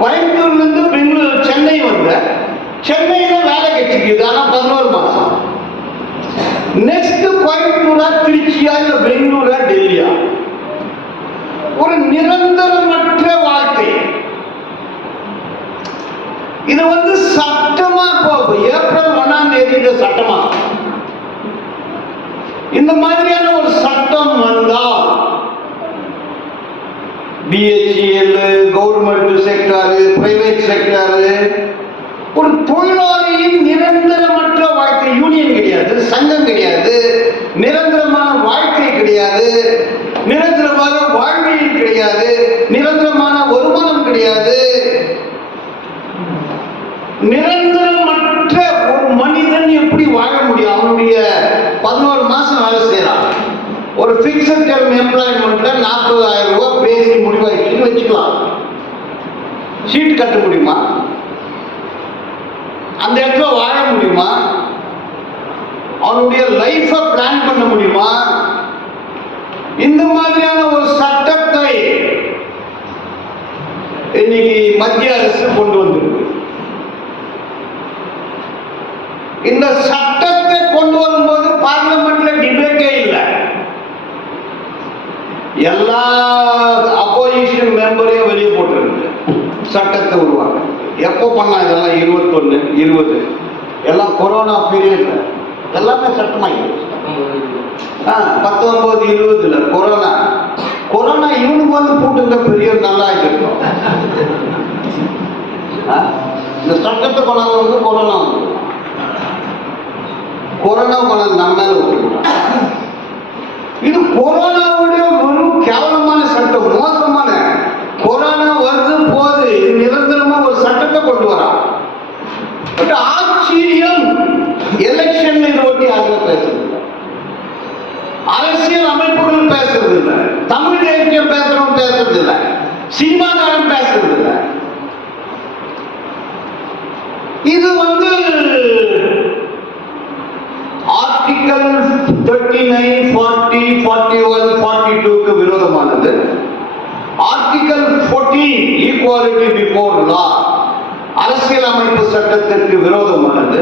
கோயம்புத்தூர்ல இருந்து பெங்களூர், சென்னை வந்த, சென்னையில வேலை கிடைச்சிக்குது. ஆனா 11 மாசம். நெக்ஸ்ட் கோயம்புத்தூரா, திருச்சியா, இல்ல பெங்களூரா, டெல்லியா? ஒரு நிரந்தரமற்ற வாழ்க்கை. இது சட்டமா ஏப்ரல் 1ஆம் தேதி இந்த சட்டமா. இந்த மாதிரியான ஒரு சட்டம் வந்தால் BHEL, government sector, private sector, ஒரு தொழிலாளியின் நிரந்தரமற்ற வாழ்க்கை யூனியன் கிடையாது, சங்கம் கிடையாது, நிரந்தரமான வாழ்க்கை கிடையாது, நிரந்தரமான வாழ்வியல் கிடையாது, நிரந்தரமான வருமானம் கிடையாது. நிரந்தரமற்ற ஒரு மனிதன் எப்படி வாழ முடியும்? அவனுடைய 11 மாசம் வேலை செய்யறான், ஒரு பிக்ஸட் டேர்ம் எம்ப்ளாய்மெண்ட்ல 40,000 ரூபாய் பேசி முடிவாயிடுச்சுன்னு வச்சுக்கலாம். சீட் கட்ட முடியுமா? அந்த இடத்துல வாழ முடியுமா? அவனுடைய லைஃப பிளான் பண்ண முடியுமா? இந்த மாதிரியான ஒரு சட்டத்தை இன்னைக்கு மத்திய அரசு கொண்டு வந்திருக்கு. இந்த சட்டத்தை கொண்டு வரும்போது பார்லிமெண்ட்ல டிபேட்டே இல்லை. எல்லா அப்போசிஷன் மெம்பரையும் வெளியே போட்டிருக்கு சட்டத்தை உருவாக்க. எப்போ பண்ணா இதெல்லாம்? 21, 20 எல்லாம் கொரோனா பீரியட்ல எல்லாமே சட்டமாயிடுச்சு. 19, 20 கொரோனா. கொரோனா இவனுக்கு வந்து போட்டுங்க பெரிய நல்லா ஆகிருக்கும். இந்த சட்டத்தை கொண்டாந்து வந்து கொரோனா வந்து கொரோனா கொண்டாந்து நம்ம மேல விட்டுருக்கோம். இது கொரோனாவுடைய ஒரு கேவலமான சட்டம், மோசமான. கொரோனா வருது போது நிரந்தரமா ஒரு சட்டத்தை கொண்டு வரான். பட் ஆச்சரியம், எலெக்ஷன் இதை ஒட்டி யாரும் பேசுறது இல்லை, அரசியல் அமைப்புகள் பேசுறது இல்லை, தமிழ் தேசியம் பேசுறவங்க பேசுறது இல்லை, சினிமாக்காரன் பேசுறது இல்லை. இது வந்து ஆர்டிகல் 39, 40, 41, 42க்கு விரோதமானது. ஆர்டிகல் 14 ஈக்குவாலிட்டி பிஃபோர் லா அரசியல் அமைப்பு சட்டத்திற்கு விரோதமானது.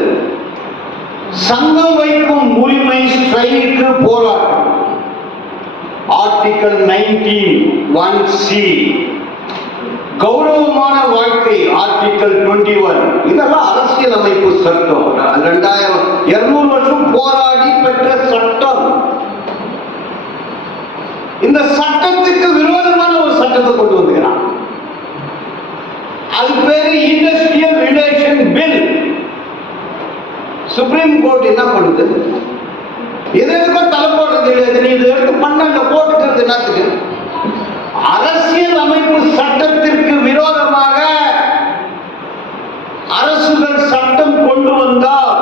சங்கம் வைக்கும் உரிமை, ஸ்ட்ரைக்கு, போராட்டம் ஆர்டிகல் 19(1)(c) கௌரவமான வாழ்க்கை ஆர்டிகல் 21. இதெல்லாம் அரசியல் அமைப்பு சட்டம். 200 வருஷம் போராடி பெற்ற சட்டம். இந்த சட்டத்துக்கு விரோதமான ஒரு சட்டத்தை கொண்டு வந்துக்கிறான். அது பேரு industrial relation bill. Supreme court என்ன பண்ணுது? எதுக்கும் தலை போடுறது இல்லையா? நீ இதை எடுத்து பண்ண அந்த போட்டுக்கிறது என்னத்துக்கு? அரசியல் அமைப்பு சட்டத்திற்கு விரோதமாக அரசுகள் சட்டம் கொண்டு வந்தால்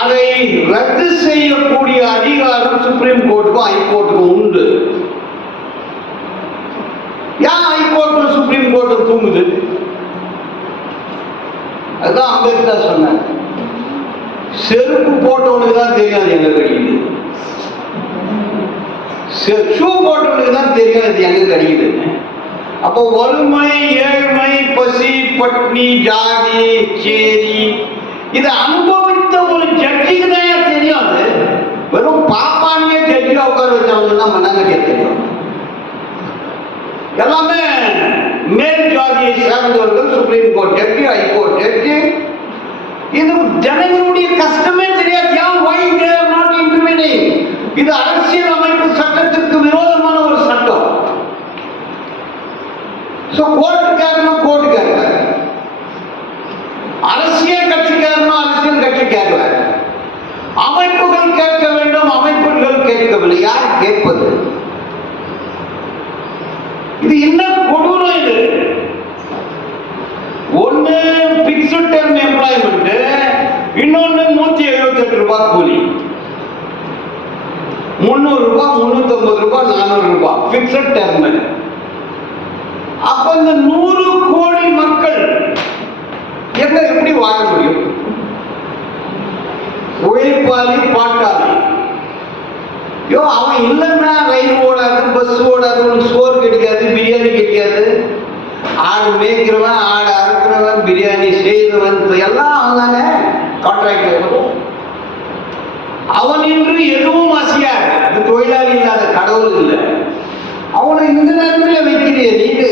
அதை ரத்து செய்யக்கூடிய அதிகாரம் சுப்ரீம் கோர்ட்டுக்கும் ஹைகோர்ட்டுக்கும் உண்டு. ஏன் ஹைகோர்ட்டும் சுப்ரீம் கோர்ட்டும் தூங்குது? அதுதான் அம்பேத்கர் சொன்னார், செருப்பு போட்டவனுக்கு தான் தெரியாது எங்க கடிக்குது, ஷூ போட்டவனுக்கு தான் தெரியும் அது எங்க கடிக்குதுன்னு. அப்போ வறுமை, ஏழ்மை, பசி, பட்னி, ஜாதி, சேரி இதை அனுபவித்த ஒரு ஜட்ஜிக்கு தான் தெரியும். அது வெறும் பாப்பானிய ஜட்ஜியா உட்கார வச்சவங்க தான் மண்ணாங்கட்டியா தெரியும். எல்லாமே மேல் ஜாதியை சேர்ந்தவர்கள் சுப்ரீம் கோர்ட் ஜட்ஜி, ஹைகோர்ட் ஜட்ஜி. இது ஜனங்களுடைய கஷ்டமே தெரியாது. ஏன் why they are not intervening? இது அரசியல் அமைப்பு சட்டத்திற்கு விரோதமான ஒரு சட்டம். சோ கோர்ட்டுக்காரனும் கோர்ட்டு கேட்கல, அரசியல் கட்சிக்காரனும் அரசியல் கட்சி கேட்கல, அமைப்புகள் கேட்க வேண்டும், அமைப்புகள் கேட்கவில்லை. யார் கேட்பது? இது என்ன கொடூரம்! இது ஒன்னு பிக்ஸ்ட் டெர்ம் எம்ப்ளாய்மெண்ட், இன்னொன்னு 178 ரூபாய் கூலி, 300 ரூபாய், 350 ரூபாய், 400 ரூபாய் பிக்ஸ்ட் டெர்ம். அப்ப இந்த 100 கோடி மக்கள் எப்படி வாழ முடியும்? உழைப்பாளி, பாட்டாளி. அவன் இல்லைன்னா ரயில் ஓடாது, பஸ் ஓடாது, சோறு கிடைக்காது, பிரியாணி கிடைக்காது. ஆடு மேய்க்கிறவன், ஆடு அறுக்கிறவன், பிரியாணி செய்கிறவன் எல்லாம் அவன் தானே கான்ட்ராக்ட். அவன் இன்று எதுவும் அசையாது. அது தொழிலாளி இல்லாத கடவுள் இல்லை. அவனை இந்த நேரத்தில் வைக்கிறீங்க.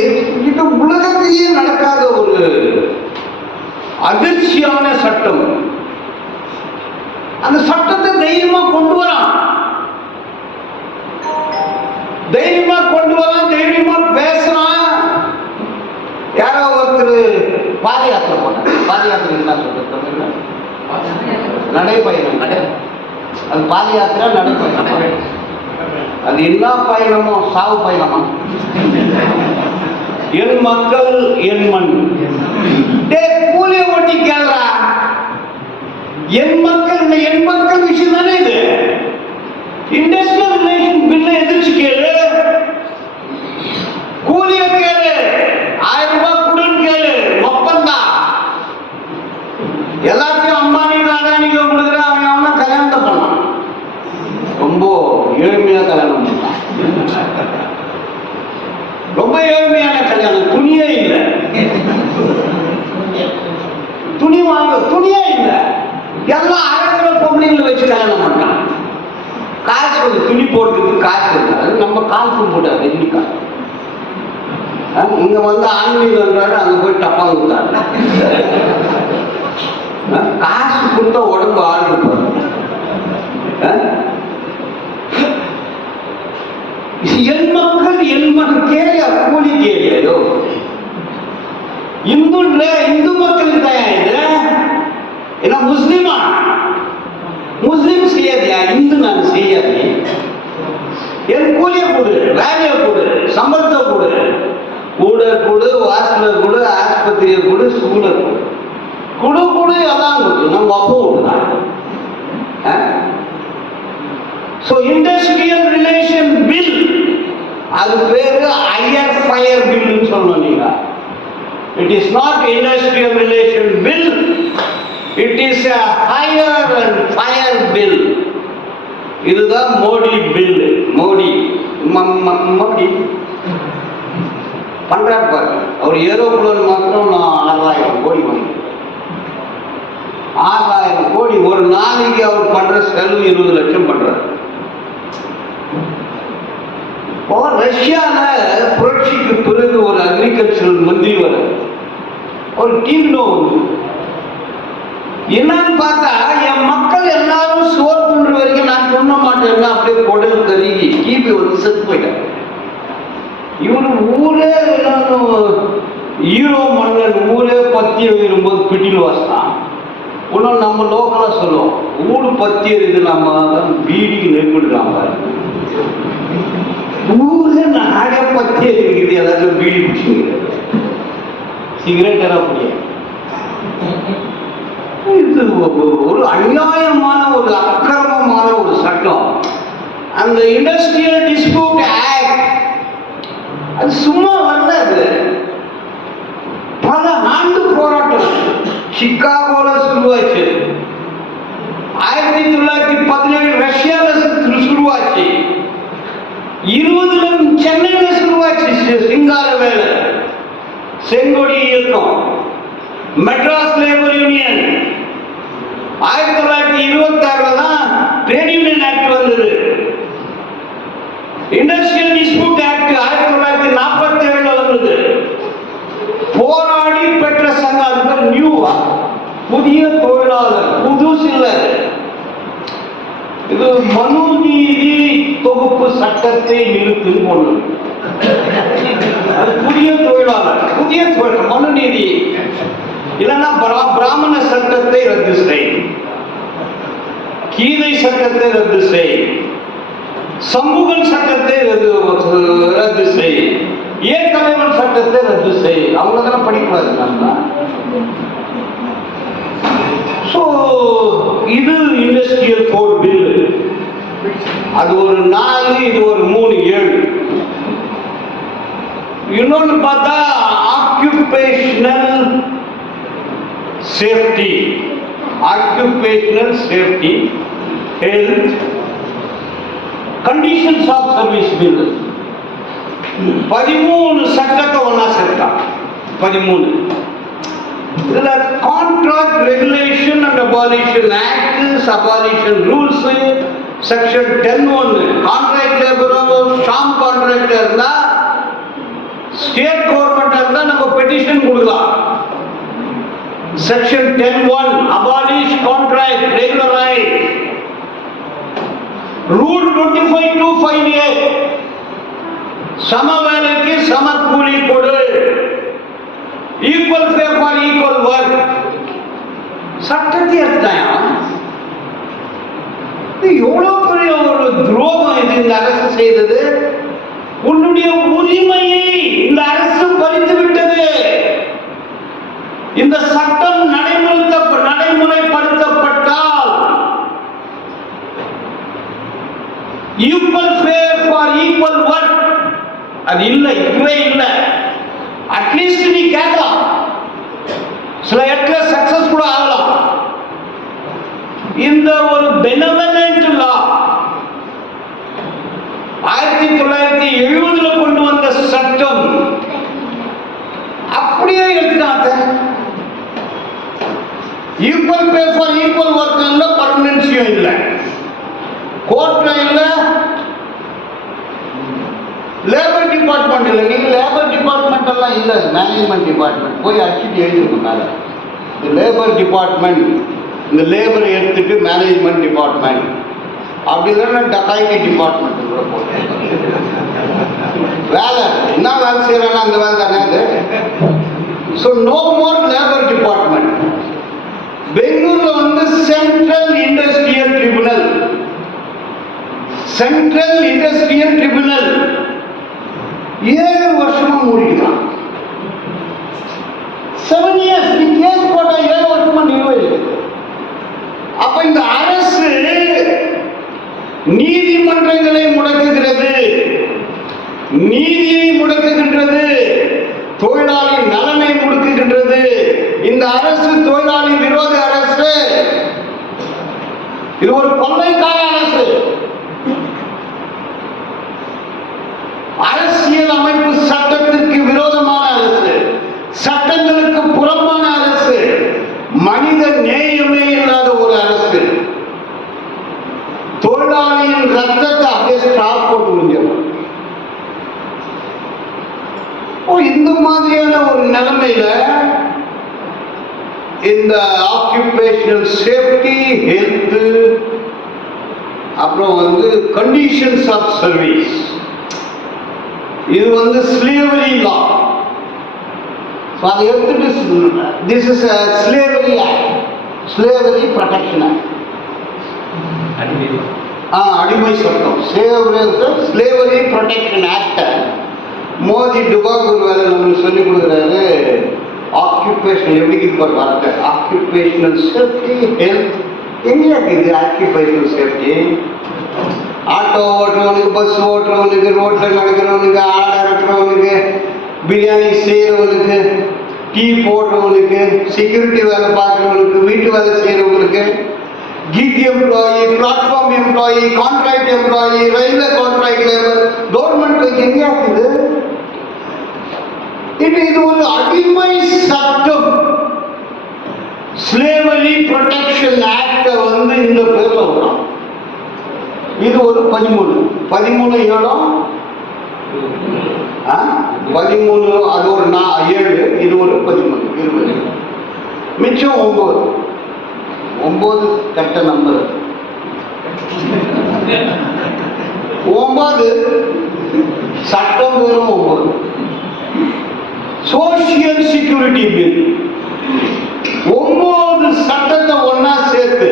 இது உலகத்திலேயே நடக்காத ஒரு அதிர்ச்சியான சட்டம். அந்த சட்டத்தை தைரியமா கொண்டு வரான், தைரியமா கொண்டு வரான், தைரியமா பேசுறான். யாரோ ஒருத்தர் பாத யாத்திரை போனார். பாத யாத்திரை என்ன சொல்றது தமிழ்ல? நடைப்பயணம். அது பாத யாத்திரை, நடைப்பயணம். அது என்ன பயணமோ? சாவு பயணமா? என் மக்கள் என் மண். கூலிய ஓட்டி கேள்றா. என் மக்கள் விஷயம் தானே இது. இண்டஸ்ட்ரியல் ரிலேஷன் பில்ல எதிர்த்து கேளு, கூலிய கேளு, 1000 ரூபாய் கொடுன்னு கேளு, ஒப்பந்தம். எல்லாத்தையும் அம்பானி அதானிக்கு கொடுக்குற அவன் அவனை கல்யாணத்தை பண்ணான். ரொம்ப ஏழ்மையா கல்யாணம் பண்ணான். ரொம்ப ஏழ்மையான கல்யாணம். துணியே இல்லை, துணி வாங்க துணியே இல்லை. எல்லாம் அரைக்கிற பொம்பளைங்களை வச்சு கல்யாணம் பண்ணான். காசு வந்து துணி போடுறதுக்கு காசு இருந்தாரு. நம்ம காசு போட்டாரு. இன்னைக்கா இங்க வந்து ஆன்மீகம்ன்றாரு, அங்க போய் டப்பா கொடுத்தாரு. காசு கொடுத்தா உடம்பு ஆடு போறாரு. என் மக்கள் கேளியா? கூலி கேளியோ? இந்து மக்களுக்கு தான் இது. ஏன்னா முஸ்லிமா? முஸ்லிம் செய்யாதியா? இந்து நான் செய்யாது. என் கூலிய கொடு, வேலைய கொடு, சம்பளத்தை கொடு, கூட கொடு, வாசல கொடு, ஆஸ்பத்திரியை கொடு, ஸ்கூல கொடு, கொடு கொடு, எல்லாம் கொடு. நம்ம அப்போ விடுதான். ஸோ இண்டஸ்ட்ரியல் ரிலேஷன் பில், அது பேரு ஹையர் ஃபயர் பில்னு சொல்லணும். நீங்க it is not industrial relation bill, it is a higher and fire bill. இதுதான் மோடி பில். மோடி பண்றாரு பாரு. அவர் ஏரோப்ளேன் மாத்திரம் 6000 கோடி வாங்கி, 6000 கோடி ஒரு நாளைக்கு அவர் பண்ற செலவு 20 லட்சம் பண்றாரு. ரஷ்யால புரட்சிக்கு பிறகு ஒரு அக்ரிகல்ச்சரல் மந்திரி வர ஒரு டீம் என்னன்னு பார்த்தா, என் மக்கள் எல்லாரும் சோறு பண்ற வரைக்கும் நான் சொல்ல மாட்டேன். அப்படியே குடல் கருகி கிபி வந்து செத்து போயிட்டார். இவரு ஊரே ஹீரோ மன்னன் ஊரே பத்தி வரும்போது பிடில் வாசித்தான். இன்னும் நம்ம லோக்கலா சொல்லுவோம், ஊடு பத்தி எறிது, நம்ம பீடிக்கு நெருப்பிடுறான் பாரு. ஊரே நாடே பத்தி இருக்குது, எல்லாத்தையும் பீடி பிடிச்சிங்க, சிகரெட் எல்லாம் புரியும். இது ஒரு அநியாயமான ஒரு அக்கிரமமான ஒரு சட்டம். அந்த இண்டஸ்ட்ரியல் டிஸ்பியூட் ஆக்ட் அது சும்மா வராது. பல ஆண்டு போராட்டம் சிக்காகோல சுருவாச்சு, 1917 ரஷ்யால சுருவாச்சு, 20 சென்னையில சுருவாச்சு. சிங்கார வேலை, செங்கொடி இயக்கம், மெட்ராஸ் லேபர் யூனியன். 1926 தான் ட்ரேட் யூனியன் ஆக்ட் வந்தது. இண்டஸ்ட்ரியல் டிஸ்பியூட் ஆக்ட் 1947 வந்தது. போராடி பெற்ற சங்கம், அது பேர் நியூவா, புதிய தொழிலாளர், புதுசு இல்ல. இது மனு நீதி தொகுப்பு சட்டத்தை நிறுத்தும் ஒண்ணு. புதிய தொழிலாளர், புதிய தொழில் மனு நீதி இல்லைன்னா பிராமண சட்டத்தை ரத்து செய், கீதை சட்டத்தை ரத்து செய், சமூகன் சட்டத்தை ரத்து செய், ஏற்கலைவன் சட்டத்தை ரத்து செய். அவங்க தானே படிக்கூடாது. நம்ம இது இண்டஸ்ட்ரியல் கோட் பில். அது ஒரு 4, இது ஒரு 3, 7. இன்னொன்னு பார்த்தா occupational safety, occupational safety, health, conditions of service bill. 13 சட்டத்தை ஒன்னா சேர்த்தான். 13 இதுல contract regulation and abolition act, abolition rules, section 10(1) contract labour sham contractor இருந்தா, ஸ்டேட் கவர்மெண்ட் இருந்தா நம்ம பெட்டிஷன் கொடுக்கலாம். Section 10(1) abolish contract, regularize. Rule 25(2)(5)A சம வேலைக்கு சம கூலி கொடு, equal pay for equal work. சட்டத்தை எடுத்தான். எவ்வளவு பெரிய ஒரு துரோகம் இது இந்த அரசு செய்தது. உன்னுடைய உரிமையை இந்த அரசு பறித்து விட்டது. இந்த சட்டம் நடைமுறைப்படுத்தப்பட்டால் equal pay for equal work அது இல்லை, இதுவே இல்லை. அட்லீஸ்ட் நீ கேட்கலாம், சில இடத்துல சக்சஸ் கூட ஆகலாம். இந்த ஒரு பெனவலண்ட் லா 1970 கொண்டு வந்த சட்டம் அப்படியே எடுத்துட்டாங்க. Equal pay for equal work இல்ல, பர்மனன்சியும் இல்லை, கோர்ட்ல இல்ல, லேபர் டிபார்ட்மெண்ட் இல்லை. நீங்க லேபர் டிபார்ட்மெண்ட் எல்லாம் இல்லை, மேனேஜ்மெண்ட் டிபார்ட்மெண்ட் போய் அடிச்சுட்டு எழுதிருக்கோம். லேபர் டிபார்ட்மெண்ட், இந்த லேபரை எடுத்துட்டு மேனேஜ்மெண்ட் டிபார்ட்மெண்ட், அப்படி இல்லைன்னா டக்காய்டி டிபார்ட்மெண்ட் கூட போட்டேன். வேலை என்ன வேலை செய்யறாங்க அந்த வேலை தானே அது. So no more labour department. பெங்களூர்ல வந்து சென்ட்ரல் இண்டஸ்ட்ரியல் ட்ரிபியூனல் 7 வருஷமா மூடிக்கலாம். 7 years நீ கேஸ் போட்டா 7 வருஷமா நிலுவையில் இருக்கு. அப்ப இந்த அரசு நீதிமன்றங்களை முடக்குகிறது, நீதியை முடக்குகின்றது, தொழிலாளி நலனை முடக்குகின்றது. இந்த அரசு தொழிலாளி விரோத அரசு, இது ஒரு கொள்ளைக்கார அரசு. அரசியல் அமைப்பு சட்டத்திற்கு விரோதமான அரசு, சட்டங்களுக்கு புறம்பான அரசு, மனித நேயமே இல்லாத ஒரு அரசு. தொழிலாளியின் ரத்தத்தை அப்படியே ஸ்டாப் போட்டு முடிஞ்சிடும். இந்த மாதிரியான ஒரு நிலைமையில இந்த ஆக்குபேஷனல் சேஃப்டி, ஹெல்த், அப்புறம் வந்து கண்டிஷன்ஸ் ஆஃப் சர்வீஸ், இது வந்து ஸ்லேவரி லா. அதை எடுத்துட்டு this is slavery act, slavery protection act, அடிமை சட்டம், ஸ்லேவரி ப்ரொடெக்ஷன் ஆக்ட். மோதி டுபாகூர் வேலை நம்மளுக்கு சொல்லிக் கொடுக்குறாரு. ஆக்குபேஷன் எப்படி இருப்பார் வார்த்தை, ஆக்குபேஷனல் சேஃப்டி, ஹெல்த். எங்க இருக்குது ஆக்குபேஷனல் சேஃப்டி? ஆட்டோ ஓட்டுறவனுக்கு, பஸ் ஓட்டுறவனுக்கு, ரோட்ல நடக்கிறவனுக்கு, ஆடை இருக்கிறவனுக்கு, பிரியாணி செய்யறவனுக்கு, டீ போடுறவனுக்கு, செக்யூரிட்டி வேலை பார்க்குறவனுக்கு, வீட்டு வேலை செய்யறவங்களுக்கு, gig employee, platform employee, contract employee, railway contract labour, government எங்க இருக்குது? இது ஒரு அடிமை சட்டம். ஸ்லேவரி ப்ரொடெக்ஷன் ஆக்ட் வந்து இந்த பேர்ல வரும். இது ஒரு 13 இடம், 13, அது ஒரு 7, இது ஒரு 13, 20, மிச்சம் 9 கட்ட நம்பர். 9 சட்டம் வெறும் 9. சோசியல் செக்யூரிட்டி பில் 9 சட்டத்தை ஒன்னா சேர்த்து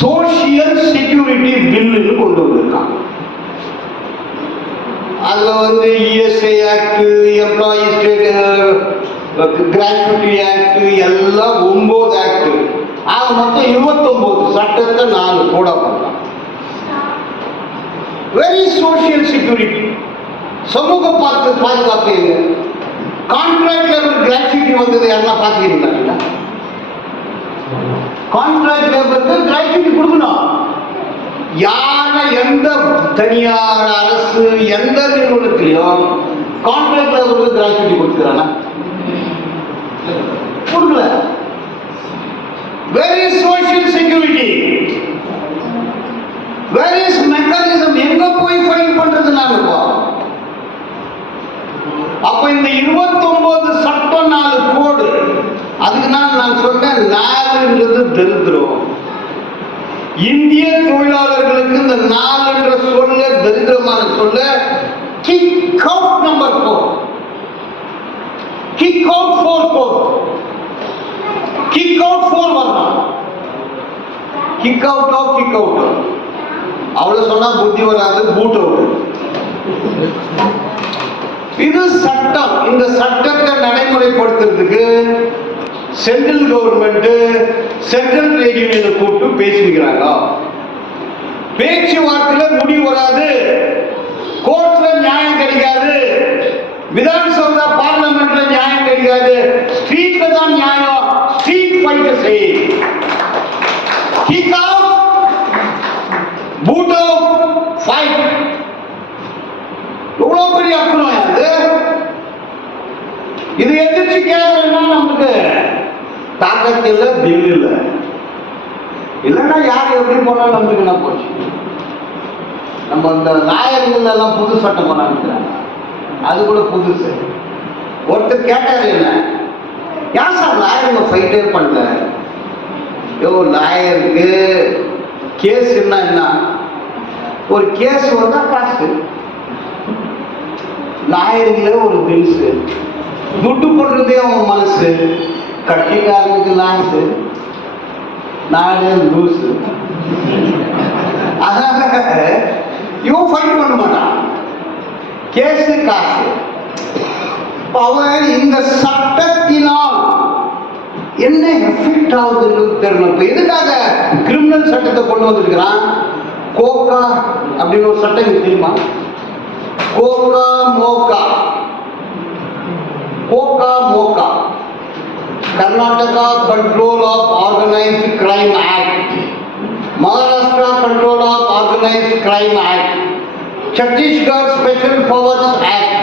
சோசியல் செக்யூரிட்டி பில்லுன்னு கொண்டு வந்திருக்காங்க. அதுல வந்து ESI act, employee state gratuity act, எல்லாம் 9 ஆக்ட். ஆக மொத்தம் 29 சட்டத்தை 4 கூட பண்ணலாம். வெரி சோசியல் செக்யூரிட்டி, சமூக பாதுகாப்பு. கான்ட்ராக்ட் லேபர் கிராச்சுவிட்டி வந்தது யாருன்னா பார்த்துக்கிறீங்களா? கான்ட்ராக்ட் லேபருக்கு கிராச்சுவிட்டி கொடுக்கணும். யார எந்த தனியார் அரசு எந்த நிறுவனத்திலையும் கான்ட்ராக்ட் லேபருக்கு கிராச்சுவிட்டி கொடுக்குறாங்க? கொடுக்கல. Where is social security? Where is mechanism? எங்க போய் ஃபைல் பண்றது நாங்க இப்போ? அப்ப இந்த 29 சட்டம் 4 கோடு. அதுக்கு நான் சொன்னேன் 4ன்றது தரித்திரம். இந்திய தொழிலாளர்களுக்கு இந்த 4 என்ற சொல்ல தரித்திரமான சொல்ல. Kick out number 4, kick out 4 code, kick kick அவுட்டோ கிக் அவுட்டோ அவ்வளவு சொன்னா புத்தி வராது, பூட் அவுட். இது சட்டம். இந்த சட்டத்தை நடைமுறைப்படுத்துறதுக்கு சென்ட்ரல் கவர்மெண்ட் சென்ட்ரல் ட்ரேட் யூனியனை கூப்பிட்டு பேசிக்கிறாங்க. பேச்சுவார்த்தையில முடிவு வராது, கோர்ட்ல நியாயம் கிடைக்காது, விதானசபா பார்லிமெண்ட்ல நியாயம் கிடைக்காது, ஸ்ட்ரீட்ல தான் நியாயம். ஸ்ட்ரீட் ஃபைட் செய், kick out, boot out, fight. எவ்வளவு பெரிய அப்புறம் அது. இது எதிர்த்து கேட்கறதுனா நமக்கு தாக்கத்து இல்லை, தில் இல்லை. இல்லைன்னா யார் எப்படி போனாலும் நமக்கு என்ன போச்சு. நம்ம இந்த நாயர்கள் எல்லாம் புது சட்டம் பண்ணாங்க, அது கூட புதுசு. ஒருத்தர் கேட்டாரு, என்ன யார் சார் லாயருங்க ஃபைட்டே பண்ணல? லாயருக்கு கேஸ் என்ன, ஒரு கேஸ் வந்தா காசு, லாயர்களே ஒரு தில்ஸு, துட்டு போடுறதே அவன் மனசு, கட்சிக்காரனுக்கு லாஸ், நாடு லூசு. அதனால இவன் ஃபைட் பண்ண மாட்டான், கேஸு காசு. அவன் இந்த சட்டத்தினால் என்ன எஃபெக்ட் ஆகுதுன்னு தெரியல. இப்ப எதுக்காக கிரிமினல் சட்டத்தை கொண்டு வந்திருக்கிறான்? கோகா அப்படின்னு ஒரு சட்டம் தெரியுமா? COCA MOCA, COCA MOCA, Karnataka control of organised crime act, Maharashtra control of organised crime act, Chhattisgarh special powers act,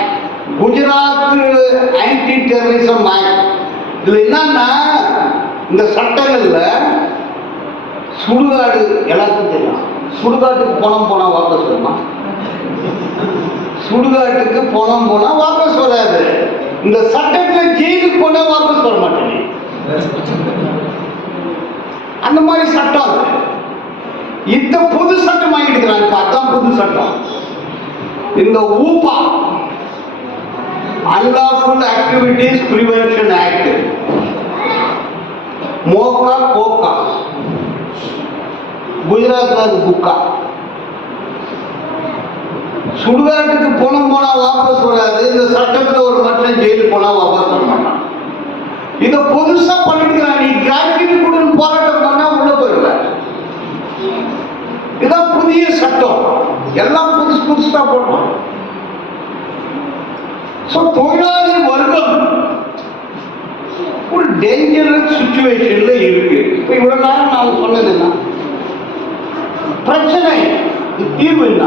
Gujarat anti terrorism act. இதுல என்னன்னா, இந்த சட்டங்கள்ல சுடுகாடு எல்லாத்துக்கும் தெரியும். சுடுகாட்டுக்கு பணம் போனா வாபஸ் வருமா? சுடுகாட்டுக்கு பணம் போனா வாபஸ் வராது. இந்த சட்டத்தை ஜெயிலுக்கு போனா வாபஸ் வர மாட்டேங்க. அந்த மாதிரி சட்டம் இந்த புது சட்டம் ஆகிடுக்கிறாங்க. அதான் புது சட்டம். இந்த UAPA, unlawful activities prevention act, MCOCA KCOCA, குஜராத்ல புக்கா. சுடுகாட்டுக்கு பணம் போனா வாபஸ் வராது. இந்த சட்டத்துல ஒரு மனுஷன் ஜெயிலுக்கு போனா வாபஸ் வர மாட்டான். இதை புதுசா பண்ணிக்கிறான். நீ கிராஜுவேட் கூட போராட்டம் பண்ணா உள்ள போயிடுவ. இதான் புதிய சட்டம். எல்லாம் புதுசு புதுசா போட்டோம். தொழிலாளி வர்க்கம் ஒரு டேஞ்சரஸ் சிச்சுவேஷன்ல இருக்கு. இப்ப இவ்வளவு நேரம் நான் சொன்னது என்ன பிரச்சனை, தீர்வு என்ன?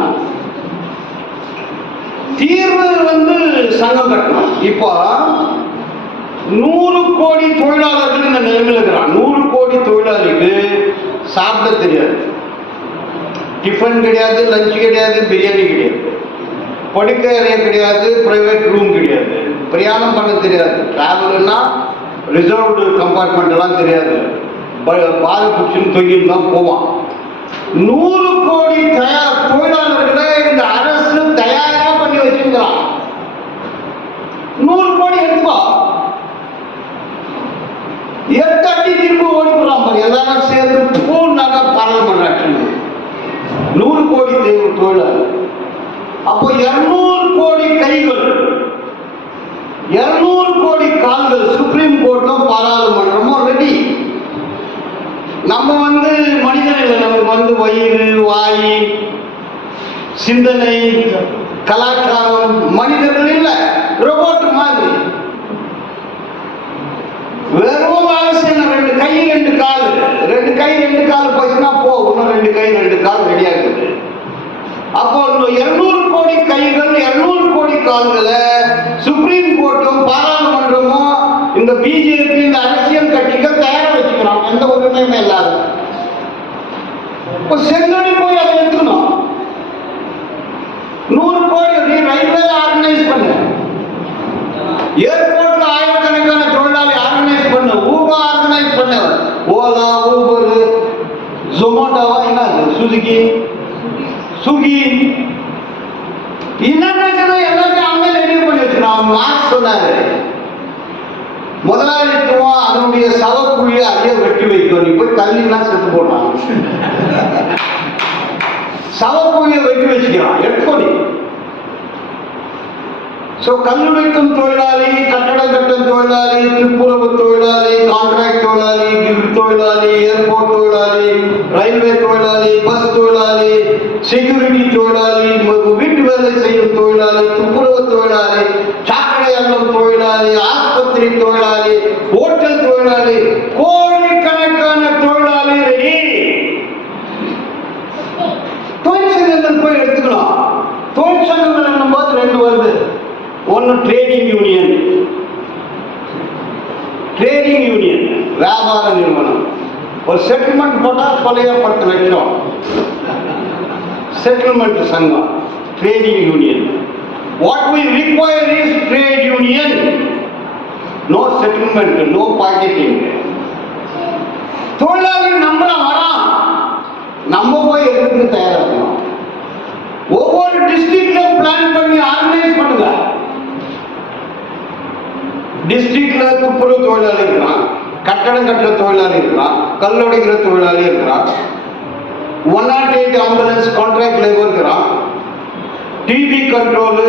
தீர்வு சங்கம் கட்டணும். இப்போ 100 கோடி தொழிலாளர்கள் இந்த நிலைமையில் இருக்கிறான். 100 கோடி தொழிலாளிக்கு சாப்பிட தெரியாது, டிஃபன் கிடையாது, லஞ்ச் கிடையாது, பிரியாணி கிடையாது, படுக்க அறைய கிடையாது, பிரைவேட் ரூம் கிடையாது, பிரயாணம் பண்ண தெரியாது, டிராவல்னா ரிசர்வ்டு கம்பார்ட்மெண்ட் எல்லாம் தெரியாது, பால் குச்சின்னு தொங்கின்னு தான் போவான். 100 கோடி தொழிலாளர்களை இந்த அரசு தயாரா பண்ணி வச்சிருக்கிறான். 100 கோடி எடுப்பா, 8 அடி திரும்ப ஓடி போலாம் பாரு. எல்லாரும் சேர்ந்து பூனாக பாராளுமன்ற ஆட்சி. 100 கோடி தொழிலாளர். அப்போ 200 கோடி கைகள், 200 கோடி கால்கள். சுப்ரீம் கோர்ட்டும் பாராளுமன்றமும் ரெடி. நம்ம மனிதன் இல்லை, நமக்கு வயிறு, வாய், சிந்தனை, கலாச்சாரம். மனிதர்கள் இல்லை, ரோபோட் மாதிரி. வெறும் அவசியம் 2 கை 2 கால், 2 கை 2 கால் போச்சுன்னா போ, இன்னும் 2 கை 2 கால் ரெடியா இருக்குது. அப்போ 200 கோடி கைகள், 200 கோடி கால்களை சுப்ரீம் கோர்ட்டும் பாராளுமன்றமும் இந்த பிஜேபி, இந்த அரசியல் கட்சிகள் தயாரா வச்சுக்கிறாங்க. எந்த உரிமையுமே இல்லாத செங்கடி போய் அதை எடுத்துக்கணும். 100 கோடி ரயில்வே ஆர்கனைஸ் பண்ண, ஏர்போர்ட்ல ஆயிரக்கணக்கான தொழிலாளி ஆர்கனைஸ் பண்ண, ஊபர் ஆர்கனைஸ் பண்ண, ஓலா, ஊபர், ஜொமேட்டோவா, என்ன சுசுகி, சுகி, எல்லாத்தையும் அவங்க ரெடி பண்ணி வச்சுக்கணும். மார்க்ஸ் சொன்னாரு, முதலாளித்துவம் அதனுடைய சவக்குழியை அதிக வெட்டி வைக்கும். நீ போய் தள்ளினா செத்து போடுறான். சவக்குழியை வெட்டி வச்சுக்கிறான், எடுக்கொடி. கல்லுடைக்கும் தொழிலாளி, கட்டடம் கட்டும் தொழிலாளி, துப்புரவு தொழிலாளி, கான்ட்ராக்ட் தொழிலாளி, கிஃப்ட் தொழிலாளி, ஏர்போர்ட் தொழிலாளி, ரயில்வே தொழிலாளி, பஸ் தொழிலாளி, செக்யூரிட்டி தொழிலாளி, வீட்டு வேலை செய்யும் தொழிலாளி, துப்புரவு தொழிலாளி, சாக்கடை அள்ளும் தொழிலாளி, ஆஸ்பத்திரி தொழிலாளி, ஹோட்டல் தொழிலாளி, கோடிக்கணக்கான தொழிலாளி ரெடி. தொழிற்சங்கங்கள் போய் எடுத்துக்கலாம். தொழிற்சங்கங்கள் என்னும் போது ரெண்டு வருது. ஒன்று ட்ரேடிங் யூனியன். ட்ரேடிங் யூனியன் வியாபார நிறுவனம். ஒரு செட்டில்மெண்ட் போட்டால் பழைய 10 லட்சம். செட்டில்மெண்ட் சங்கம் trading union. What we require is trade union. No settlement, no pocketing. தொழிலாளி நம்மள வரான், நம்ம போய் எதுக்கு தயாராகணும். ஒவ்வொரு டிஸ்ட்ரிக்ட்ல பிளான் பண்ணி ஆர்கனைஸ் பண்ணுங்க. டிஸ்ட்ரிக்ட்ல துப்புரவு தொழிலாளி இருக்கிறான், கட்டடம் கட்டுற தொழிலாளி இருக்கிறான், கல்லுடைக்கிற தொழிலாளி இருக்கிறான், 108 ஆம்புலன்ஸ் கான்ட்ராக்ட் லேபர் இருக்கிறான், டிவி கண்ட்ரோலு,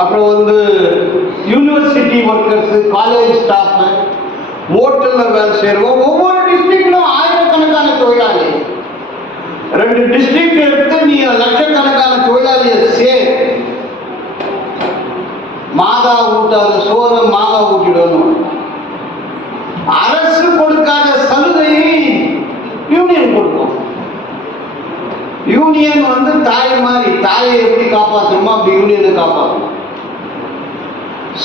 அப்புறம் யூனிவர்சிட்டி ஒர்க்கர்ஸ், காலேஜ் ஸ்டாஃப், ஹோட்டல்ல வேலை செய்யறோம். ஒவ்வொரு டிஸ்ட்ரிக்ட்லும் ஆயிரக்கணக்கான தொழிலாளி. 2 டிஸ்ட்ரிக்ட் எடுத்து நீ லட்சக்கணக்கான தொழிலாளியை சேர். மாதா ஊட்டாத சோறு மாதா ஊட்டிடணும். அரசு கொடுக்காத சலுகையை யூனியன் கொடுக்கும். யூனியன் தாய் மாதிரி, தாயை எப்படி காப்பாற்றணுமோ அப்படி யூனியனை காப்பாற்றணும்.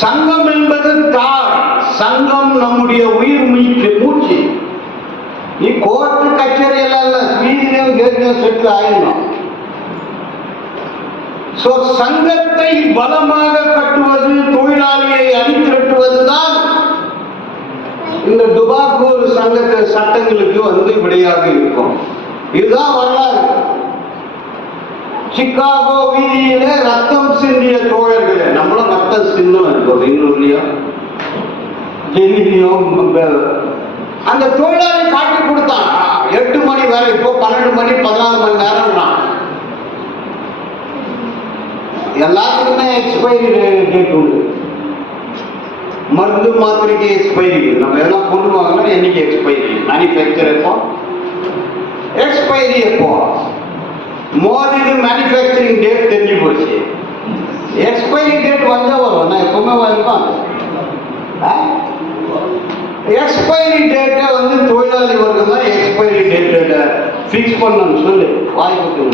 சங்கம் என்பது தாய். சங்கம் நம்முடைய உயிர் மூச்சு. நீ கோர்ட்டு கச்சேரி எல்லாம் இல்ல, வீதியிலும் கேட்கும் செட்டில் ஆயிடணும். சங்கத்தை பலமாக கட்டுவது, தொழிலாளியை அணிதிரட்டுவதுதான் இந்த டுபாக்கூர் சங்கத்தை சட்டங்களுக்கு விடையாக இருக்கும். இதுதான் வரலாறு. சிக்காகோ வீதியிலே ரத்தம் சிந்திய தோழர்களே, நம்மளும் ரத்தம் சிந்தும் இருக்கும். இன்னொருலையோ ஜெனிலையோ அந்த தொழிலாளி காட்டி கொடுத்தான். 8 மணி வேலை, இப்போ 12 மணி 14 மணி நேரம். எல்லாத்துக்குமே எக்ஸ்பைரி டேட் உண்டு. மருந்து மாத்திரைக்கு எக்ஸ்பைரி. நம்ம எல்லாம் கொண்டு வாங்கலாம், என்னைக்கு எக்ஸ்பைரி, மேனுஃபேக்சர் எப்போ, எக்ஸ்பைரி எப்போ. மோதிக்கு மேனுஃபேக்சரிங் டேட் தெரிஞ்சு போச்சு. எக்ஸ்பைரி டேட் வந்தால் வரும். நான் எப்பவுமே வருவான். எக்ஸ்பைரி டேட்டை தொழிலாளி வர்க்கம் தான் எக்ஸ்பைரி டேட்டை ஃபிக்ஸ் பண்ணணும்னு சொல்லி வாய்ப்பு